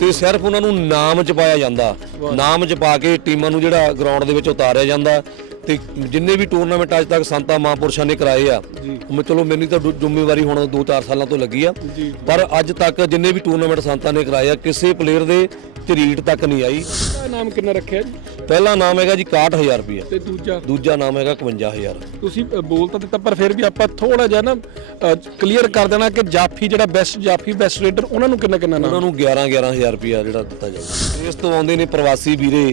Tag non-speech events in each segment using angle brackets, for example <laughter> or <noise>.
ਤੇ ਸਿਰਫ ਉਹਨਾਂ ਨੂੰ ਨਾਮ ਚ ਪਾਇਆ ਜਾਂਦਾ ਨਾਮ ਚ ਪਾ ਕੇ ਟੀਮਾਂ ਨੂੰ ਜਿਹੜਾ ਗਰਾਊਂਡ ਦੇ ਵਿੱਚ ਉਤਾਰਿਆ ਜਾਂਦਾ। ਤੇ ਜਿੰਨੇ ਵੀ ਟੂਰਨਾਮੈਂਟ ਅੱਜ ਤੱਕ ਸੰਤਾ ਮਹਾਂਪੁਰਸ਼ਾਂ ਨੇ ਕਰਾਏ ਆ ਮੈਂ ਚਲੋ ਮੈਨੂੰ ਤਾਂ ਜ਼ਿੰਮੇਵਾਰੀ ਹੁਣ 2-4 ਸਾਲਾਂ ਤੋਂ ਲੱਗੀ ਆ। ਪਰ ਅੱਜ ਤੱਕ ਜਿੰਨੇ ਵੀ ਟੂਰਨਾਮੈਂਟ ਸੰਤਾ ਨੇ ਕਰਾਏ ਆ ਕਿਸੇ ਪਲੇਅਰ ਦੇ ਝਰੀਟ ਤੱਕ ਨਹੀਂ ਆਈ। ਦਾ ਨਾਮ ਕਿੰਨਾ ਰੱਖਿਆ ਜੀ? ਪਹਿਲਾ ਨਾਮ ਹੈਗਾ ਜੀ 61000 ਰੁਪਏ ਤੇ ਦੂਜਾ? ਦੂਜਾ ਨਾਮ ਹੈਗਾ 51000 ਤੁਸੀਂ ਬੋਲ ਤਾਂ ਦਿੱਤਾ ਪਰ ਫਿਰ ਵੀ ਆਪਾਂ ਥੋੜਾ ਜਿਹਾ ਨਾ ਕਲੀਅਰ ਕਰ ਦੇਣਾ ਕਿ ਜਾਫੀ ਜਿਹੜਾ ਬੈਸਟ ਜਾਫੀ ਬੈਸਟ ਰੇਡਰ ਉਹਨਾਂ ਨੂੰ ਕਿੰਨਾ ਕਿੰਨਾ ਨਾਮ? ਉਹਨਾਂ ਨੂੰ 11 11000 ਰੁਪਇਆ ਜਿਹੜਾ ਦਿੱਤਾ ਜਾਂਦਾ ਇਸ ਤੋਂ ਆਉਂਦੇ ਨੇ ਪ੍ਰਵਾਸੀ ਵੀਰੇ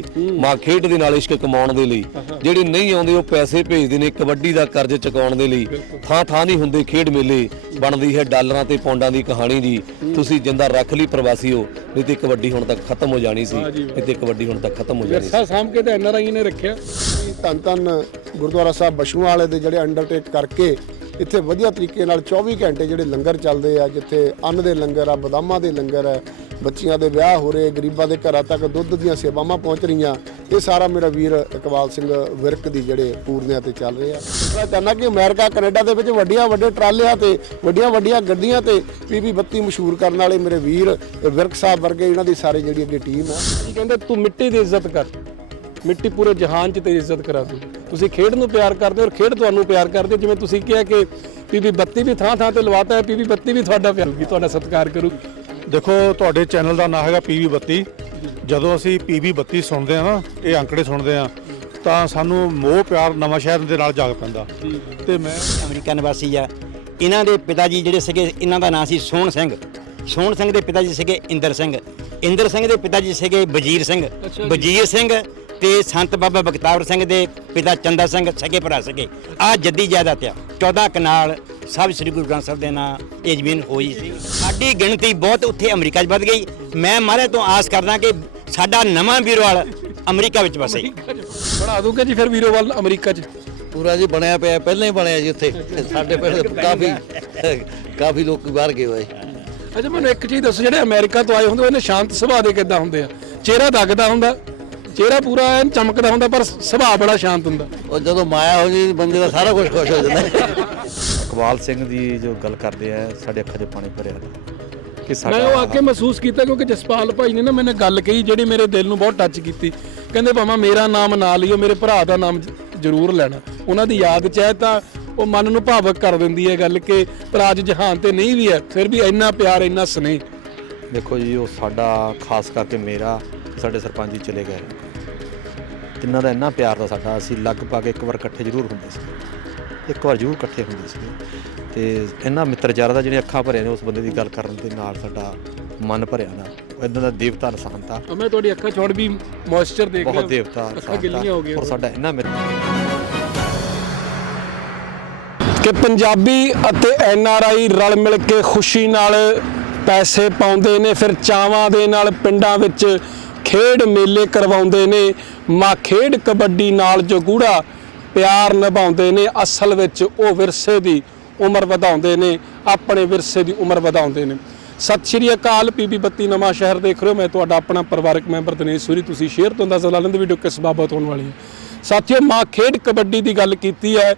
ਮਾਂ ਖੇਡ ਦੇ ਨਾਲ ਇਸ਼ਕ ਕਮਾਉਣ ਦੇ ਲਈ ਜਿਹੜੇ ਨਹੀਂ ਆਉਂਦੇ ਉਹ ਪੈਸੇ ਭੇਜਦੇ ਨੇ ਕਬੱਡੀ ਦਾ ਕਰਜ਼ ਚੁਕਾਉਣ ਦੇ ਲਈ। ਥਾਂ ਥਾਂ ਨਹੀਂ ਹੁੰਦੇ ਖੇਡ ਮੇਲੇ। ਬਣਦੀ ਹੈ ਡਾਲਰਾਂ ਤੇ ਪੌਂਡਾਂ ਦੀ ਕਹਾਣੀ ਜੀ। ਤੁਸੀਂ ਜਿੰਦਾ ਰੱਖ ਲਈ ਪ੍ਰਵਾਸੀਓ ਨਹੀਂ ਤੇ ਕਬੱਡੀ ਹੁਣ ਤੱਕ ਖਤਮ ਹੋ ਜਾਣੀ ਸੀ। ਨਹੀਂ ਤੇ ਕਬੱਡੀ ਹੁਣ ਤੱਕ ਖਤਮ ਹੋ ਜਾਣੀ ਸੀ। ਸਾਂਭ ਕੇ ਤੇ ਐਨਆਰਆਈ ਨੇ ਰੱਖਿਆ। ਧੰਨ ਧੰਨ ਗੁਰਦੁਆਰਾ ਸਾਹਿਬ ਬਸ਼ੂਆਂ ਵਾਲੇ ਦੇ ਜਿਹੜੇ ਅੰਡਰਟੇਕ ਕਰਕੇ ਇੱਥੇ ਵਧੀਆ ਤਰੀਕੇ ਨਾਲ 24 ਘੰਟੇ ਜਿਹੜੇ ਲੰਗਰ ਚੱਲਦੇ ਆ ਜਿੱਥੇ ਅੰਨ ਦੇ ਲੰਗਰ ਆ ਬਦਾਮਾਂ ਦੇ ਲੰਗਰ ਆ ਬੱਚੀਆਂ ਦੇ ਵਿਆਹ ਹੋ ਰਹੇ, ਗਰੀਬਾਂ ਦੇ ਘਰਾਂ ਤੱਕ ਦੁੱਧ ਦੀਆਂ ਸੇਵਾਵਾਂ ਪਹੁੰਚ ਰਹੀਆਂ। ਇਹ ਸਾਰਾ ਮੇਰਾ ਵੀਰ ਇਕਬਾਲ ਸਿੰਘ ਵਿਰਕ ਦੀ ਜਿਹੜੇ ਪੂਰਨਿਆਂ ਤੇ ਚੱਲ ਰਹੇ। ਆ ਮੈਂ ਚਾਹੁੰਦਾ ਕਿ ਅਮਰੀਕਾ, ਕੈਨੇਡਾ ਦੇ ਵਿੱਚ ਵੱਡੀਆਂ ਵੱਡੇ ਟਰਾਲਿਆਂ ਤੇ, ਵੱਡੀਆਂ ਵੱਡੀਆਂ ਗੱਡੀਆਂ ਤੇ ਪੀਪੀ 32 ਮਸ਼ਹੂਰ ਕਰਨ ਵਾਲੇ ਮੇਰੇ ਵੀਰ ਵਿਰਕ ਸਾਹਿਬ ਵਰਗੇ ਇਹਨਾਂ ਦੀ ਸਾਰੇ ਜਿਹੜੀ ਅੱਗੇ ਟੀਮ ਆ। ਕੀ ਕਹਿੰਦੇ, ਤੂੰ ਮਿੱਟੀ ਦੀ ਇੱਜ਼ਤ ਕਰ। ਮਿੱਟੀ ਪੂਰੇ ਜਹਾਨ 'ਚ ਤੇਰੀ ਇੱਜ਼ਤ ਕਰਾ ਦੂ। ਤੁਸੀਂ ਖੇਡ ਨੂੰ ਪਿਆਰ ਕਰਦੇ ਹੋ ਔਰ ਖੇਡ ਤੁਹਾਨੂੰ ਪਿਆਰ ਕਰਦੇ ਹੈ। ਜਿਵੇਂ ਤੁਸੀਂ ਕਿਹਾ ਕਿ ਪੀਪੀ 32 ਵੀ ਥਾਂ ਥਾਂ ਤੇ ਲਵਾਤਾ ਹੈ, ਪੀਪੀ 32 ਵੀ ਤੁਹਾਡਾ ਪਿਆਰ ਕਰੂਗੀ, ਤੁਹਾਡਾ ਸਤਿਕਾਰ ਕਰੂਗੀ। ਦੇਖੋ ਤੁਹਾਡੇ ਚੈਨਲ ਦਾ ਨਾਮ ਹੈਗਾ ਪੀਵੀ 32 ਜਦੋਂ ਅਸੀਂ ਪੀਵੀ 32 ਸੁਣਦੇ ਆ ਨਾ ਇਹ ਅੰਕੜੇ ਸੁਣਦੇ ਆ ਤਾਂ ਸਾਨੂੰ ਮੋਹ ਪਿਆਰ ਨਵਾਂ ਸ਼ਹਿਰ ਦੇ ਨਾਲ ਜਾਗ ਪੈਂਦਾ। ਤੇ ਮੈਂ ਅਮਰੀਕਾ ਨਿਵਾਸੀ ਆ। ਇਹਨਾਂ ਦੇ ਪਿਤਾ ਜੀ ਜਿਹੜੇ ਸੀਗੇ ਇਹਨਾਂ ਦਾ ਨਾਂ ਸੀ ਸੋਹਣ ਸਿੰਘ। ਸੋਹਣ ਸਿੰਘ ਦੇ ਪਿਤਾ ਜੀ ਸੀਗੇ ਇੰਦਰ ਸਿੰਘ। ਇੰਦਰ ਸਿੰਘ ਦੇ ਪਿਤਾ ਜੀ ਸੀਗੇ ਵਜੀਰ ਸਿੰਘ। ਵਜੀਰ ਸਿੰਘ ਤੇ ਸੰਤ ਬਾਬਾ ਬਖਤਾਵਰ ਸਿੰਘ ਦੇ ਪਿਤਾ ਚੰਦਾ ਸਿੰਘ ਸਗੇ ਭਰਾ ਸੀਗੇ। ਆ ਜੱਦੀ ਜਾਇਦਾਦ ਆ। 14 ਕਨਾਲ ਸਭ ਸ੍ਰੀ ਗੁਰੂ ਗ੍ਰੰਥ ਸਾਹਿਬ ਦੇ ਨਾਂ ਇਹ ਜ਼ਮੀਨ ਹੋਈ ਸੀ। ਸਾਡੀ ਗਿਣਤੀ ਬਹੁਤ ਉੱਥੇ ਅਮਰੀਕਾ 'ਚ ਵੱਧ ਗਈ। ਮੈਂ ਮਾਰੇ ਤੋਂ ਆਸ ਕਰਦਾ ਕਿ ਸਾਡਾ ਨਵਾਂ ਵੀਰਵਾਲ ਅਮਰੀਕਾ ਵਿੱਚ ਵਸੇ। ਬਣਾ ਦੂੰਗਾ ਜੀ ਫਿਰ ਵੀਰੋਵਾਲ ਅਮਰੀਕਾ 'ਚ। ਪੂਰਾ ਜੀ ਬਣਿਆ ਪਿਆ ਪਹਿਲਾਂ ਹੀ ਬਣਿਆ ਜੀ ਉੱਥੇ। ਸਾਡੇ ਪਿੰਡ ਕਾਫੀ ਕਾਫੀ ਲੋਕ ਬਾਹਰ ਗਏ ਹੋਏ। ਅੱਛਾ ਮੈਨੂੰ ਇੱਕ ਚੀਜ਼ ਦੱਸੋ ਜਿਹੜੇ ਅਮਰੀਕਾ ਤੋਂ ਆਏ ਹੁੰਦੇ ਉਹਨੇ ਸ਼ਾਂਤ ਸੁਭਾਅ ਦੇ ਕਿੱਦਾਂ ਹੁੰਦੇ ਆ? ਚਿਹਰਾ ਦਗਦਾ ਹੁੰਦਾ ਚਿਹਰਾ ਪੂਰਾ ਐਨ ਚਮਕਦਾ ਹੁੰਦਾ ਪਰ ਸੁਭਾਅ ਬੜਾ ਸ਼ਾਂਤ ਹੁੰਦਾ। ਉਹ ਜਦੋਂ ਮਾਇਆ ਹੋ ਜੀ ਬੰਦੇ ਦਾ ਸਾਰਾ ਕੁਝ ਖੁਸ਼ ਹੋ ਜਾਂਦਾ। ਇਕਬਾਲ ਸਿੰਘ ਦੀ ਜੋ ਗੱਲ ਕਰਦੇ ਆ ਸਾਡੇ ਅੱਖਾਂ 'ਚ ਪਾਣੀ ਭਰਿਆ ਕਿ ਮੈਂ ਉਹ ਆ ਕੇ ਮਹਿਸੂਸ ਕੀਤਾ ਕਿਉਂਕਿ ਜਸਪਾਲ ਭਾਈ ਨੇ ਨਾ ਮੈਨੂੰ ਗੱਲ ਕਹੀ ਜਿਹੜੀ ਮੇਰੇ ਦਿਲ ਨੂੰ ਬਹੁਤ ਟੱਚ ਕੀਤੀ। ਕਹਿੰਦੇ ਭਾਵੇਂ ਮੇਰਾ ਨਾਮ ਨਾ ਲਿਓ ਮੇਰੇ ਭਰਾ ਦਾ ਨਾਮ ਜ਼ਰੂਰ ਲੈਣਾ। ਉਹਨਾਂ ਦੀ ਯਾਦ ਚ ਹੈ ਤਾਂ ਉਹ ਮਨ ਨੂੰ ਭਾਵਕ ਕਰ ਦਿੰਦੀ ਹੈ ਗੱਲ ਕਿ ਪਰ ਅੱਜ ਜਹਾਨ ਤੇ ਨਹੀਂ ਵੀ ਹੈ ਫਿਰ ਵੀ ਇੰਨਾ ਪਿਆਰ ਇੰਨਾ ਸਨੇਹ। ਦੇਖੋ ਜੀ ਉਹ ਸਾਡਾ ਖਾਸ ਕਰਕੇ ਮੇਰਾ ਸਾਡੇ ਸਰਪੰਚ ਜੀ ਚਲੇ ਗਏ। ਤਿੰਨਾਂ ਦਾ ਇੰਨਾ ਪਿਆਰ ਦਾ ਸਾਡਾ ਅਸੀਂ ਲਗਭਗ ਇੱਕ ਵਾਰ ਇਕੱਠੇ ਜ਼ਰੂਰ ਹੁੰਦੇ ਸੀ। ਇੱਕ ਵਾਰ ਜ਼ਰੂਰ ਇਕੱਠੇ ਹੁੰਦੇ ਸੀ ਤੇ ਇੰਨਾ ਮਿੱਤਰਜਾਰ ਦਾ ਜਿਹੜੇ ਅੱਖਾਂ ਭਰੇ ਨੇ ਉਸ ਬੰਦੇ ਦੀ ਗੱਲ ਕਰਨ ਦੇ ਨਾਲ ਸਾਡਾ ਮਨ ਭਰਿਆ ਨਾ। ਇਦਾਂ ਦਾ ਦੇਵਤਾ ਇਨਸਾਨ ਤਾਂ ਮੈਂ ਤੁਹਾਡੀ ਅੱਖਾਂ ਹੁਣ ਵੀ ਮੋਇਸਚਰ ਦੇਖ ਬਹੁਤ ਰਿਹਾ। ਦੇਵਤਾ ਅੱਖਾਂ ਇਨਸਾਨ ਗਿੱਲੀਆਂ ਹੋ ਤਾਂ ਗਈਆਂ ਔਰ ਸਾਡਾ ਇੰਨਾ ਮਿੱਤਰ ਕਿ ਪੰਜਾਬੀ ਅਤੇ ਐਨ ਆਰ ਆਈ ਰਲ ਮਿਲ ਕੇ ਖੁਸ਼ੀ ਨਾਲ ਪੈਸੇ ਪਾਉਂਦੇ ਨੇ ਫਿਰ ਚਾਵਾਂ ਦੇ ਨਾਲ ਪਿੰਡਾਂ ਵਿੱਚ ਖੇਡ ਮੇਲੇ ਕਰਵਾਉਂਦੇ ਨੇ। ਮਾਂ ਖੇਡ ਕਬੱਡੀ ਨਾਲ ਜੋ ਗੂੜਾ ਪਿਆਰ ਨਿਭਾਉਂਦੇ ਨੇ, ਅਸਲ ਵਿੱਚ ਉਹ ਵਿਰਸੇ ਦੀ ਉਮਰ ਵਧਾਉਂਦੇ ਨੇ, ਆਪਣੇ ਵਿਰਸੇ ਦੀ ਉਮਰ ਵਧਾਉਂਦੇ ਨੇ। ਸਤਿ ਸ਼੍ਰੀ ਅਕਾਲ, ਪੀਬੀ ਬੱਤੀ ਨਵਾਂ ਸ਼ਹਿਰ ਦੇਖ ਰਹੇ ਹੋ। ਮੈਂ ਤੁਹਾਡਾ ਆਪਣਾ ਪਰਿਵਾਰਕ ਮੈਂਬਰ ਦਿਨੇਸ਼ ਸੂਰੀ। ਤੁਸੀਂ ਸ਼ੇਅਰ ਤੋਂ ਅੰਦਾਜ਼ਾ ਲਾ ਲੈਂਦੇ ਵੀਡੀਓ ਕਿਸ ਬਾਬਤ ਹੋਣ ਵਾਲੀ ਹੈ। ਸਾਥੀਓ ਮਾਂ ਖੇਡ ਕਬੱਡੀ ਦੀ ਗੱਲ ਕੀਤੀ ਹੈ।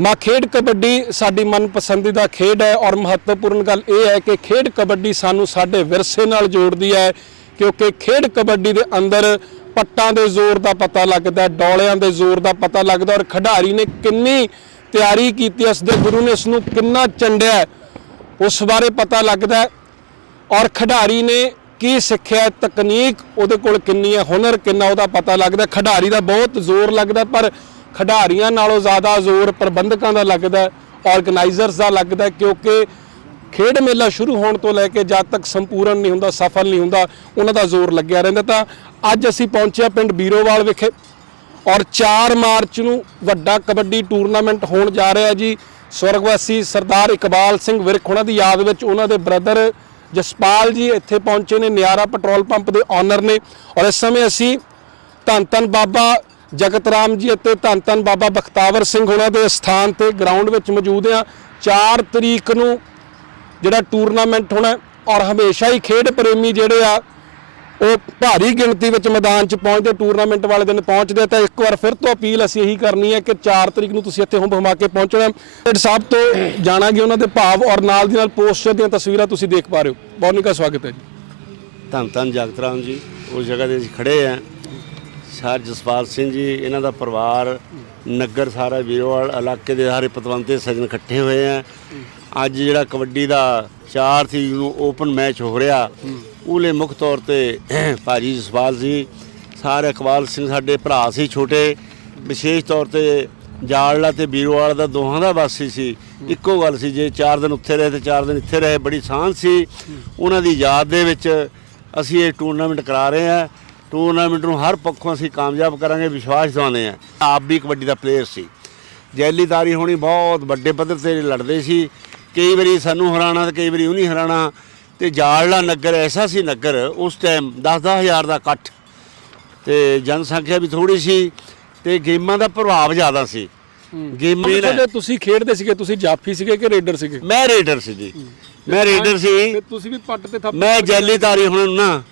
ਮਾਂ ਖੇਡ ਕਬੱਡੀ ਸਾਡੀ ਮਨਪਸੰਦੀਦਾ ਖੇਡ ਹੈ ਔਰ ਮਹੱਤਵਪੂਰਨ ਗੱਲ ਇਹ ਹੈ ਕਿ ਖੇਡ ਕਬੱਡੀ ਸਾਨੂੰ ਸਾਡੇ ਵਿਰਸੇ ਨਾਲ ਜੋੜਦੀ ਹੈ, ਕਿਉਂਕਿ ਖੇਡ ਕਬੱਡੀ ਦੇ ਅੰਦਰ ਪੱਟਾਂ ਦੇ ਜ਼ੋਰ ਦਾ ਪਤਾ ਲੱਗਦਾ, ਡੌਲਿਆਂ ਦੇ ਜ਼ੋਰ ਦਾ ਪਤਾ ਲੱਗਦਾ ਔਰ ਖਿਡਾਰੀ ਨੇ ਕਿੰਨੀ ਤਿਆਰੀ ਕੀਤੀ ਇਸ ਦੇ ਗੁਰੂ ਨੇ ਇਸ ਨੂੰ ਕਿੰਨਾ ਚੰਡਿਆ, ਉਸ ਬਾਰੇ ਪਤਾ ਲੱਗਦਾ ਔਰ ਖਿਡਾਰੀ ਨੇ ਕੀ ਸਿੱਖਿਆ ਤਕਨੀਕ ਉਹਦੇ ਕੋਲ ਕਿੰਨੀ ਹੈ, ਹੁਨਰ ਕਿੰਨਾ ਉਹਦਾ ਪਤਾ ਲੱਗਦਾ ਖਿਡਾਰੀ ਦਾ ਬਹੁਤ ਜ਼ੋਰ ਲੱਗਦਾ, ਪਰ ਖਿਡਾਰੀਆਂ ਨਾਲੋਂ ਜ਼ਿਆਦਾ ਜ਼ੋਰ ਪ੍ਰਬੰਧਕਾਂ ਦਾ ਲੱਗਦਾ ਆਰਗੇਨਾਈਜ਼ਰਸ ਦਾ ਲੱਗਦਾ ਕਿਉਂਕਿ ਖੇਡ ਮੇਲਾ ਸ਼ੁਰੂ ਹੋਣ ਤੋਂ ਲੈ ਕੇ ਜਦ ਤੱਕ ਸੰਪੂਰਨ ਨਹੀਂ ਹੁੰਦਾ, ਸਫਲ ਨਹੀਂ ਹੁੰਦਾ, ਉਹਨਾਂ ਦਾ ਜ਼ੋਰ ਲੱਗਿਆ ਰਹਿੰਦਾ। ਤਾਂ ਅੱਜ ਅਸੀਂ ਪਹੁੰਚਿਆ ਪਿੰਡ ਬੀਰੋਵਾਲ ਵਿਖੇ ਔਰ 4 ਮਾਰਚ ਨੂੰ ਵੱਡਾ ਕਬੱਡੀ ਟੂਰਨਾਮੈਂਟ ਹੋਣ ਜਾ ਰਿਹਾ ਜੀ। ਸਵਰਗਵਾਸੀ ਸਰਦਾਰ ਇਕਬਾਲ ਸਿੰਘ ਵਿਰਕ ਉਹਨਾਂ ਦੀ ਯਾਦ ਵਿੱਚ ਉਹਨਾਂ ਦੇ ਬ੍ਰਦਰ ਜਸਪਾਲ ਜੀ ਇੱਥੇ ਪਹੁੰਚੇ ਨੇ, ਨਿਆਰਾ ਪੈਟਰੋਲ ਪੰਪ ਦੇ ਓਨਰ ਨੇ। ਔਰ ਇਸ ਸਮੇਂ ਅਸੀਂ ਧੰਨ ਧੰਨ ਬਾਬਾ ਜਗਤ ਰਾਮ ਜੀ ਅਤੇ ਧੰਨ ਧੰਨ ਬਾਬਾ ਬਖਤਾਵਰ ਸਿੰਘ ਉਹਨਾਂ ਦੇ ਸਥਾਨ ਤੇ ਗਰਾਊਂਡ ਵਿੱਚ ਮੌਜੂਦ ਆ 4 ਤਰੀਕ ਨੂੰ ਜਿਹੜਾ ਟੂਰਨਾਮੈਂਟ ਹੋਣਾ ਔਰ ਹਮੇਸ਼ਾ ਹੀ ਖੇਡ ਪ੍ਰੇਮੀ ਜਿਹੜੇ ਆ ਉਹ ਭਾਰੀ ਗਿਣਤੀ ਵਿੱਚ ਮੈਦਾਨ 'ਚ ਪਹੁੰਚਦੇ ਟੂਰਨਾਮੈਂਟ ਵਾਲੇ ਦਿਨ ਪਹੁੰਚਦੇ ਤਾਂ ਇੱਕ ਵਾਰ ਫਿਰ ਤੋਂ ਅਪੀਲ ਅਸੀਂ ਇਹੀ ਕਰਨੀ ਹੈ ਕਿ 4 ਤਰੀਕ ਨੂੰ ਤੁਸੀਂ ਇੱਥੇ ਹੁੰਬ ਹਮਾ ਕੇ ਪਹੁੰਚਣਾ ਹੈਡ ਸਾਹਿਬ ਤੋਂ ਜਾਣਾਂਗੇ ਉਹਨਾਂ ਦੇ ਭਾਵ ਔਰ ਨਾਲ ਦੀ ਨਾਲ ਪੋਸਟਰ ਦੀਆਂ ਤਸਵੀਰਾਂ ਤੁਸੀਂ ਦੇਖ ਪਾ ਰਹੇ ਹੋ। ਬਹੁਤ ਨਿੱਘਾ ਸਵਾਗਤ ਹੈ ਜੀ। ਧੰਨ ਧੰਨ ਜਗਤ ਰਾਮ ਜੀ, ਉਸ ਜਗ੍ਹਾ ਤੇ ਅਸੀਂ ਖੜੇ ਆ। ਸਰ ਜਸਪਾਲ ਸਿੰਘ ਜੀ, ਇਹਨਾਂ ਦਾ ਪਰਿਵਾਰ, ਨਗਰ ਸਾਰਾ ਵੀਰੋਵਾਲ ਇਲਾਕੇ ਦੇ ਸਾਰੇ ਪਤਵੰਤੇ ਸੱਜਣ ਇਕੱਠੇ ਹੋਏ ਆ। ਅੱਜ ਜਿਹੜਾ ਕਬੱਡੀ ਦਾ 4 ਤਰੀਕ ਨੂੰ ਓਪਨ ਮੈਚ ਹੋ ਰਿਹਾ ਉਹਲੇ ਮੁੱਖ ਤੌਰ ਤੇ ਭਾਜੀ ਜਸਪਾਲ ਜੀ, ਸਾਰੇ ਇਕਬਾਲ ਸਿੰਘ ਸਾਡੇ ਭਰਾ ਸੀ ਛੋਟੇ, ਵਿਸ਼ੇਸ਼ ਤੌਰ ਤੇ ਜਾਲਲਾ ਤੇ ਵੀਰੋਵਾਲ ਦਾ ਦੋਹਾਂ ਦਾ ਵਾਸੀ ਸੀ। ਇੱਕੋ ਗੱਲ ਸੀ, ਜੇ 4 ਦਿਨ ਉੱਥੇ ਰਹੇ ਤੇ 4 ਦਿਨ ਇੱਥੇ ਰਹੇ, ਬੜੀ ਸਾਂਝ ਸੀ। ਉਹਨਾਂ ਦੀ ਯਾਦ ਦੇ ਵਿੱਚ ਅਸੀਂ ਇਹ ਟੂਰਨਾਮੈਂਟ ਕਰਾ ਰਹੇ ਹਾਂ। ਟੂਰਨਾਮੈਂਟ ਨੂੰ ਹਰ ਪੱਖੋਂ ਅਸੀਂ ਕਾਮਯਾਬ ਕਰਾਂਗੇ, ਵਿਸ਼ਵਾਸ ਦਿਵਾਉਂਦੇ ਹਾਂ। ਆਪ ਵੀ ਕਬੱਡੀ ਦਾ ਪਲੇਅਰ ਸੀ। ਜੈਲੀਦਾਰੀ ਹੋਣੀ ਬਹੁਤ ਵੱਡੇ ਪੱਧਰ ਤੇ ਲੜਦੇ ਸੀ। ਕਈ ਵਾਰੀ ਸਾਨੂੰ ਹਰਾਣਾ ਤੇ ਕਈ ਵਾਰੀ ਉਹਨੀ ਹਰਾਣਾ ਤੇ ਜਾਲਲਾ ਨਗਰ ਐਸਾ ਸੀ ਨਗਰ ਉਸ ਟਾਈਮ 10-10 ਹਜ਼ਾਰ ਦਾ ਇਕੱਠ। ਤੇ ਜਨਸੰਖਿਆ ਵੀ ਥੋੜੀ ਸੀ ਤੇ ਗੇਮਾਂ ਦਾ ਪ੍ਰਭਾਵ ਜ਼ਿਆਦਾ ਸੀ। ਗੇਮਾਂ ਜਦੋਂ ਤੁਸੀਂ ਖੇਡਦੇ ਸੀਗੇ ਤੁਸੀਂ ਜਾਫੀ ਸੀਗੇ ਕਿ ਰੇਡਰ ਸੀਗੇ? ਮੈਂ ਰੇਡਰ ਸੀ ਜੀ ਮੈਂ ਰੇਡਰ ਸੀ। ਤੁਸੀਂ ਵੀ ਪੱਟ ਤੇ ਥੱਪ ਮੈਂ ਜੈਲੀਦਾਰੀ ਹੁਣ ਨਾ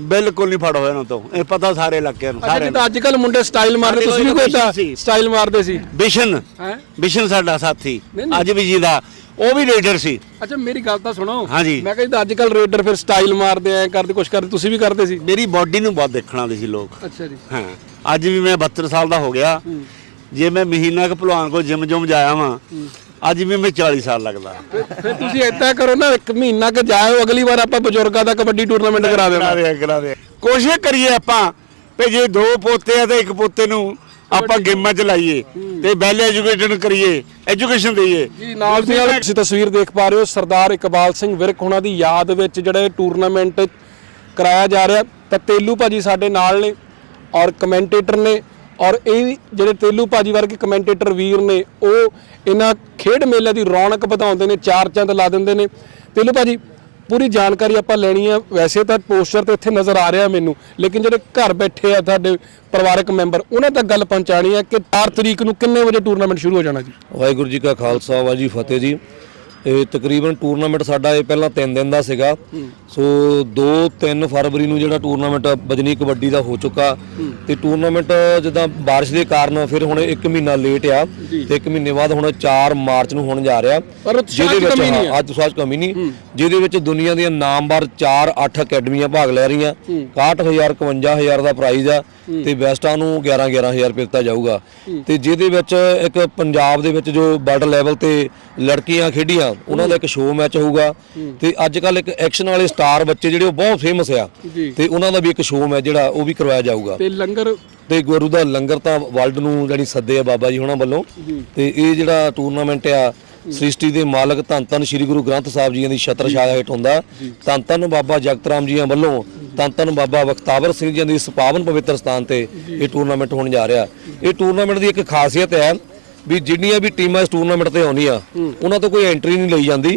ਬਿਲਕੁਲ ਨਹੀਂ ਫੜ ਹੋਇਆ ਨਾ ਤੋਂ। ਇਹ ਪਤਾ ਸਾਰੇ ਇਲਾਕਿਆਂ ਨੂੰ ਅੱਛਾ ਸਾਰੇ ਜਿੱਦਾਂ ਅੱਜ ਕੱਲ ਮੁੰਡੇ ਸਟਾਈਲ ਮਾਰਦੇ ਤੁਸੀਂ ਵੀ ਕੋਈ। ਸਟਾਈਲ ਮਾਰਦੇ ਸੀ? ਬਿਸ਼ਨ। ਹੈ? ਬਿਸ਼ਨ ਸਾਡਾ ਸਾਥੀ। ਅੱਜ ਵੀ ਜੀ ਦਾ। ਉਹ ਵੀ ਰੇਡਰ ਸੀ। ਅੱਛਾ ਮੇਰੀ ਗੱਲ ਤਾਂ ਸੁਣੋ। ਹਾਂਜੀ। ਮੈਂ ਕਹਿੰਦਾ ਅੱਜ ਕੱਲ ਰੇਡਰ ਫਿਰ ਸਟਾਈਲ ਮਾਰਦੇ ਐ ਕਰਦੇ ਕੁਛ ਕਰਦੇ ਤੁਸੀਂ ਵੀ ਕਰਦੇ ਸੀ? ਮੇਰੀ ਬਾਡੀ ਨੂੰ ਬਹੁਤ ਦੇਖਣ ਆਉਂਦੇ ਸੀ ਲੋਕ। ਅੱਛਾ ਜੀ। ਹਾਂ ਅੱਜ ਵੀ ਮੈਂ 72 ਸਾਲ ਦਾ ਹੋ ਗਿਆ। ਜੇ ਮੈਂ ਮਹੀਨਾ ਕੁ ਭਲਵਾਨ ਕੋਲ ਜਿਮ ਜੁਮ ਜਾਇਆ ਵਾਂ ਅੱਜ ਵੀ ਮੈਂ 40 ਸਾਲ ਲੱਗਦਾ। ਫਿਰ ਤੁਸੀਂ ਏਦਾਂ ਕਰੋ ਨਾ ਇੱਕ ਮਹੀਨਾ ਕ ਜਾਇਓ ਅਗਲੀ ਵਾਰ ਆਪਾਂ ਬਜ਼ੁਰਗਾਂ ਦਾ ਕਬੱਡੀ ਟੂਰਨਾਮੈਂਟ ਕਰਾ ਦੇਵਾਂਗੇ। ਕਰਾ ਦੇ ਕਰਾ ਦੇ। ਕੋਸ਼ਿਸ਼ ਕਰੀਏ ਆਪਾਂ ਵੀ ਜੇ ਦੋ ਪੋਤੇ ਆ ਤੇ ਇੱਕ ਪੋਤੇ ਨੂੰ ਆਪਾਂ ਗੇਮਾਂ ਚ ਲਾਈਏ ਤੇ ਵੈਲ ਐਜੂਕੇਟਡ ਕਰੀਏ ਐਜੂਕੇਸ਼ਨ ਦਈਏ। ਜੀ ਨਾਲ ਦੀ ਨਾਲ ਤੁਸੀਂ ਤਸਵੀਰ ਦੇਖ ਪਾ ਰਹੇ ਹੋ ਸਰਦਾਰ ਇਕਬਾਲ ਸਿੰਘ ਵਿਰਕ ਉਹਨਾਂ ਦੀ ਯਾਦ ਵਿੱਚ ਜਿਹੜਾ ਟੂਰਨਾਮੈਂਟ ਕਰਾਇਆ ਜਾ ਰਿਹਾ। ਤਾਂ ਤੇਲੂ ਭਾਜੀ ਸਾਡੇ ਨਾਲ ਨੇ ਔਰ ਕਮੈਂਟੇਟਰ ਨੇ ਔਰ ਇਹ ਜਿਹੜੇ ਤੇਲੂ ਭਾਜੀ ਵਰਗੇ ਕਮੈਂਟੇਟਰ ਵੀਰ ਨੇ ਉਹ ਇਹਨਾਂ ਖੇਡ ਮੇਲੇ ਦੀ ਰੌਣਕ ਵਧਾਉਂਦੇ ਨੇ ਚਾਰ ਚੰਦ ਲਾ ਦਿੰਦੇ ਨੇ। ਤੇਲੂ ਭਾਜੀ ਪੂਰੀ ਜਾਣਕਾਰੀ ਆਪਾਂ ਲੈਣੀ ਆ। ਵੈਸੇ ਤਾਂ ਪੋਸਟਰ ਤੇ ਇੱਥੇ ਨਜ਼ਰ ਆ ਰਿਹਾ ਮੈਨੂੰ, ਲੇਕਿਨ ਜਿਹੜੇ ਘਰ ਬੈਠੇ ਆ ਤੁਹਾਡੇ ਪਰਿਵਾਰਕ ਮੈਂਬਰ, ਉਹਨਾਂ ਤੱਕ ਗੱਲ ਪਹੁੰਚਾਣੀ ਹੈ ਕਿ 4 ਤਰੀਕ ਨੂੰ ਕਿੰਨੇ ਵਜੇ ਟੂਰਨਾਮੈਂਟ ਸ਼ੁਰੂ ਹੋ ਜਾਣਾ ਜੀ? ਵਾਹਿਗੁਰੂ ਜੀ ਕਾ ਖਾਲਸਾ, ਵਾਹਿਗੁਰੂ ਜੀ ਫਤਿਹ ਜੀ। ਇਹ ਤਕਰੀਬਨ ਟੂਰਨਾਮੈਂਟ ਸਾਡਾ ਇਹ ਪਹਿਲਾਂ 3 ਦਿਨ ਦਾ ਸੀਗਾ। ਸੋ 2-3 ਫਰਵਰੀ ਨੂੰ ਜਿਹੜਾ ਟੂਰਨਾਮੈਂਟ ਬਜਨੀ ਕਬੱਡੀ ਦਾ ਹੋ ਚੁੱਕਾ ਤੇ ਟੂਰਨਾਮੈਂਟ ਜਿੱਦਾਂ ਬਾਰਿਸ਼ ਦੇ ਕਾਰਨ ਫਿਰ ਹੁਣ 1 ਮਹੀਨਾ ਲੇਟ ਆ ਤੇ 1 ਮਹੀਨੇ ਬਾਅਦ ਹੁਣ 4 ਮਾਰਚ ਨੂੰ ਹੋਣ ਜਾ ਰਿਹਾ। ਪਰ ਉਤਸ਼ਾਹ 'ਚ ਕਮੀ ਨਹੀਂ ਹੈ। ਅੱਜ ਉਤਸ਼ਾਹ ਕਮੀ ਨਹੀਂ। ਜਿਹਦੇ ਵਿੱਚ ਦੁਨੀਆ ਦੀਆਂ ਨਾਮਵਰ 4-8 ਅਕੈਡਮੀਆਂ ਭਾਗ ਲੈ ਰਹੀਆਂ। 61000 51000 ਦਾ ਪ੍ਰਾਈਜ਼ ਆ ਤੇ ਬੈਸਟਾਂ ਨੂੰ 11-11000 ਰੁਪਏ ਦਿੱਤਾ ਜਾਊਗਾ। ਤੇ ਜਿਹਦੇ ਵਿੱਚ ਇੱਕ ਪੰਜਾਬ ਦੇ ਵਿੱਚ ਜੋ ਵਰਲਡ ਲੈਵਲ ਤੇ ਲੜਕੀਆਂ ਖੇਡੀਆਂ ਉਹਨਾਂ ਦਾ ਇੱਕ ਸ਼ੋਅ ਮੈਚ ਹੋਊਗਾ। ਤੇ ਅੱਜ ਕੱਲ ਇੱਕ ਐਕਸ਼ਨ ਵਾਲੇ ਸਟਾਰ ਬੱਚੇ ਜਿਹੜੇ ਉਹ ਬਹੁਤ ਫੇਮਸ ਆ। ਜੀ। ਤੇ ਉਹਨਾਂ ਦਾ ਵੀ ਇੱਕ ਸ਼ੋਅ ਮੈਚ ਜਿਹੜਾ ਉਹ ਵੀ ਕਰਵਾਇਆ ਜਾਊਗਾ। ਤੇ ਲੰਗਰ? ਤੇ ਗੁਰੂ ਦਾ ਲੰਗਰ ਤਾਂ ਵਰਲਡ ਨੂੰ ਜਿਹੜੀ ਸੱਦੇ ਆ ਬਾਬਾ ਜੀ ਹੁਣਾਂ ਵੱਲੋਂ। ਤੇ ਇਹ ਜਿਹੜਾ ਟੂਰਨਾਮੈਂਟ ਆ ਸ੍ਰਿਸ਼ਟੀ ਦੇ ਮਾਲਕ ਧੰਨ ਧੰਨ ਸ੍ਰੀ ਗੁਰੂ ਗ੍ਰੰਥ ਸਾਹਿਬ ਜੀ ਦੀ ਛਤਰ ਛਾਇਆ ਹੇਠ ਹੁੰਦਾ। ਧੰਨ ਧੰਨ ਬਾਬਾ ਜਗਤ ਰਾਮ ਜੀਆਂ ਵੱਲੋਂ ਧੰਨ ਧੰਨ ਬਾਬਾ ਬਖਤਾਵਰ ਸਿੰਘ ਜੀ ਦੀ ਇਸ ਪਾਵਨ ਪਵਿੱਤਰ ਸਥਾਨ ਤੇ ਇਹ ਟੂਰਨਾਮੈਂਟ ਹੋਣ ਜਾ ਰਿਹਾ। ਇਹ ਟੂਰਨਾਮੈਂਟ ਦੀ ਇੱਕ ਖਾਸੀਅਤ ਹੈ ਵੀ ਜਿੰਨੀਆਂ ਵੀ ਟੀਮਾਂ ਇਸ ਟੂਰਨਾਮੈਂਟ ਤੇ ਆਉਂਦੀਆਂ ਉਹਨਾਂ ਤੋਂ ਕੋਈ ਐਂਟਰੀ ਨਹੀਂ ਲਈ ਜਾਂਦੀ।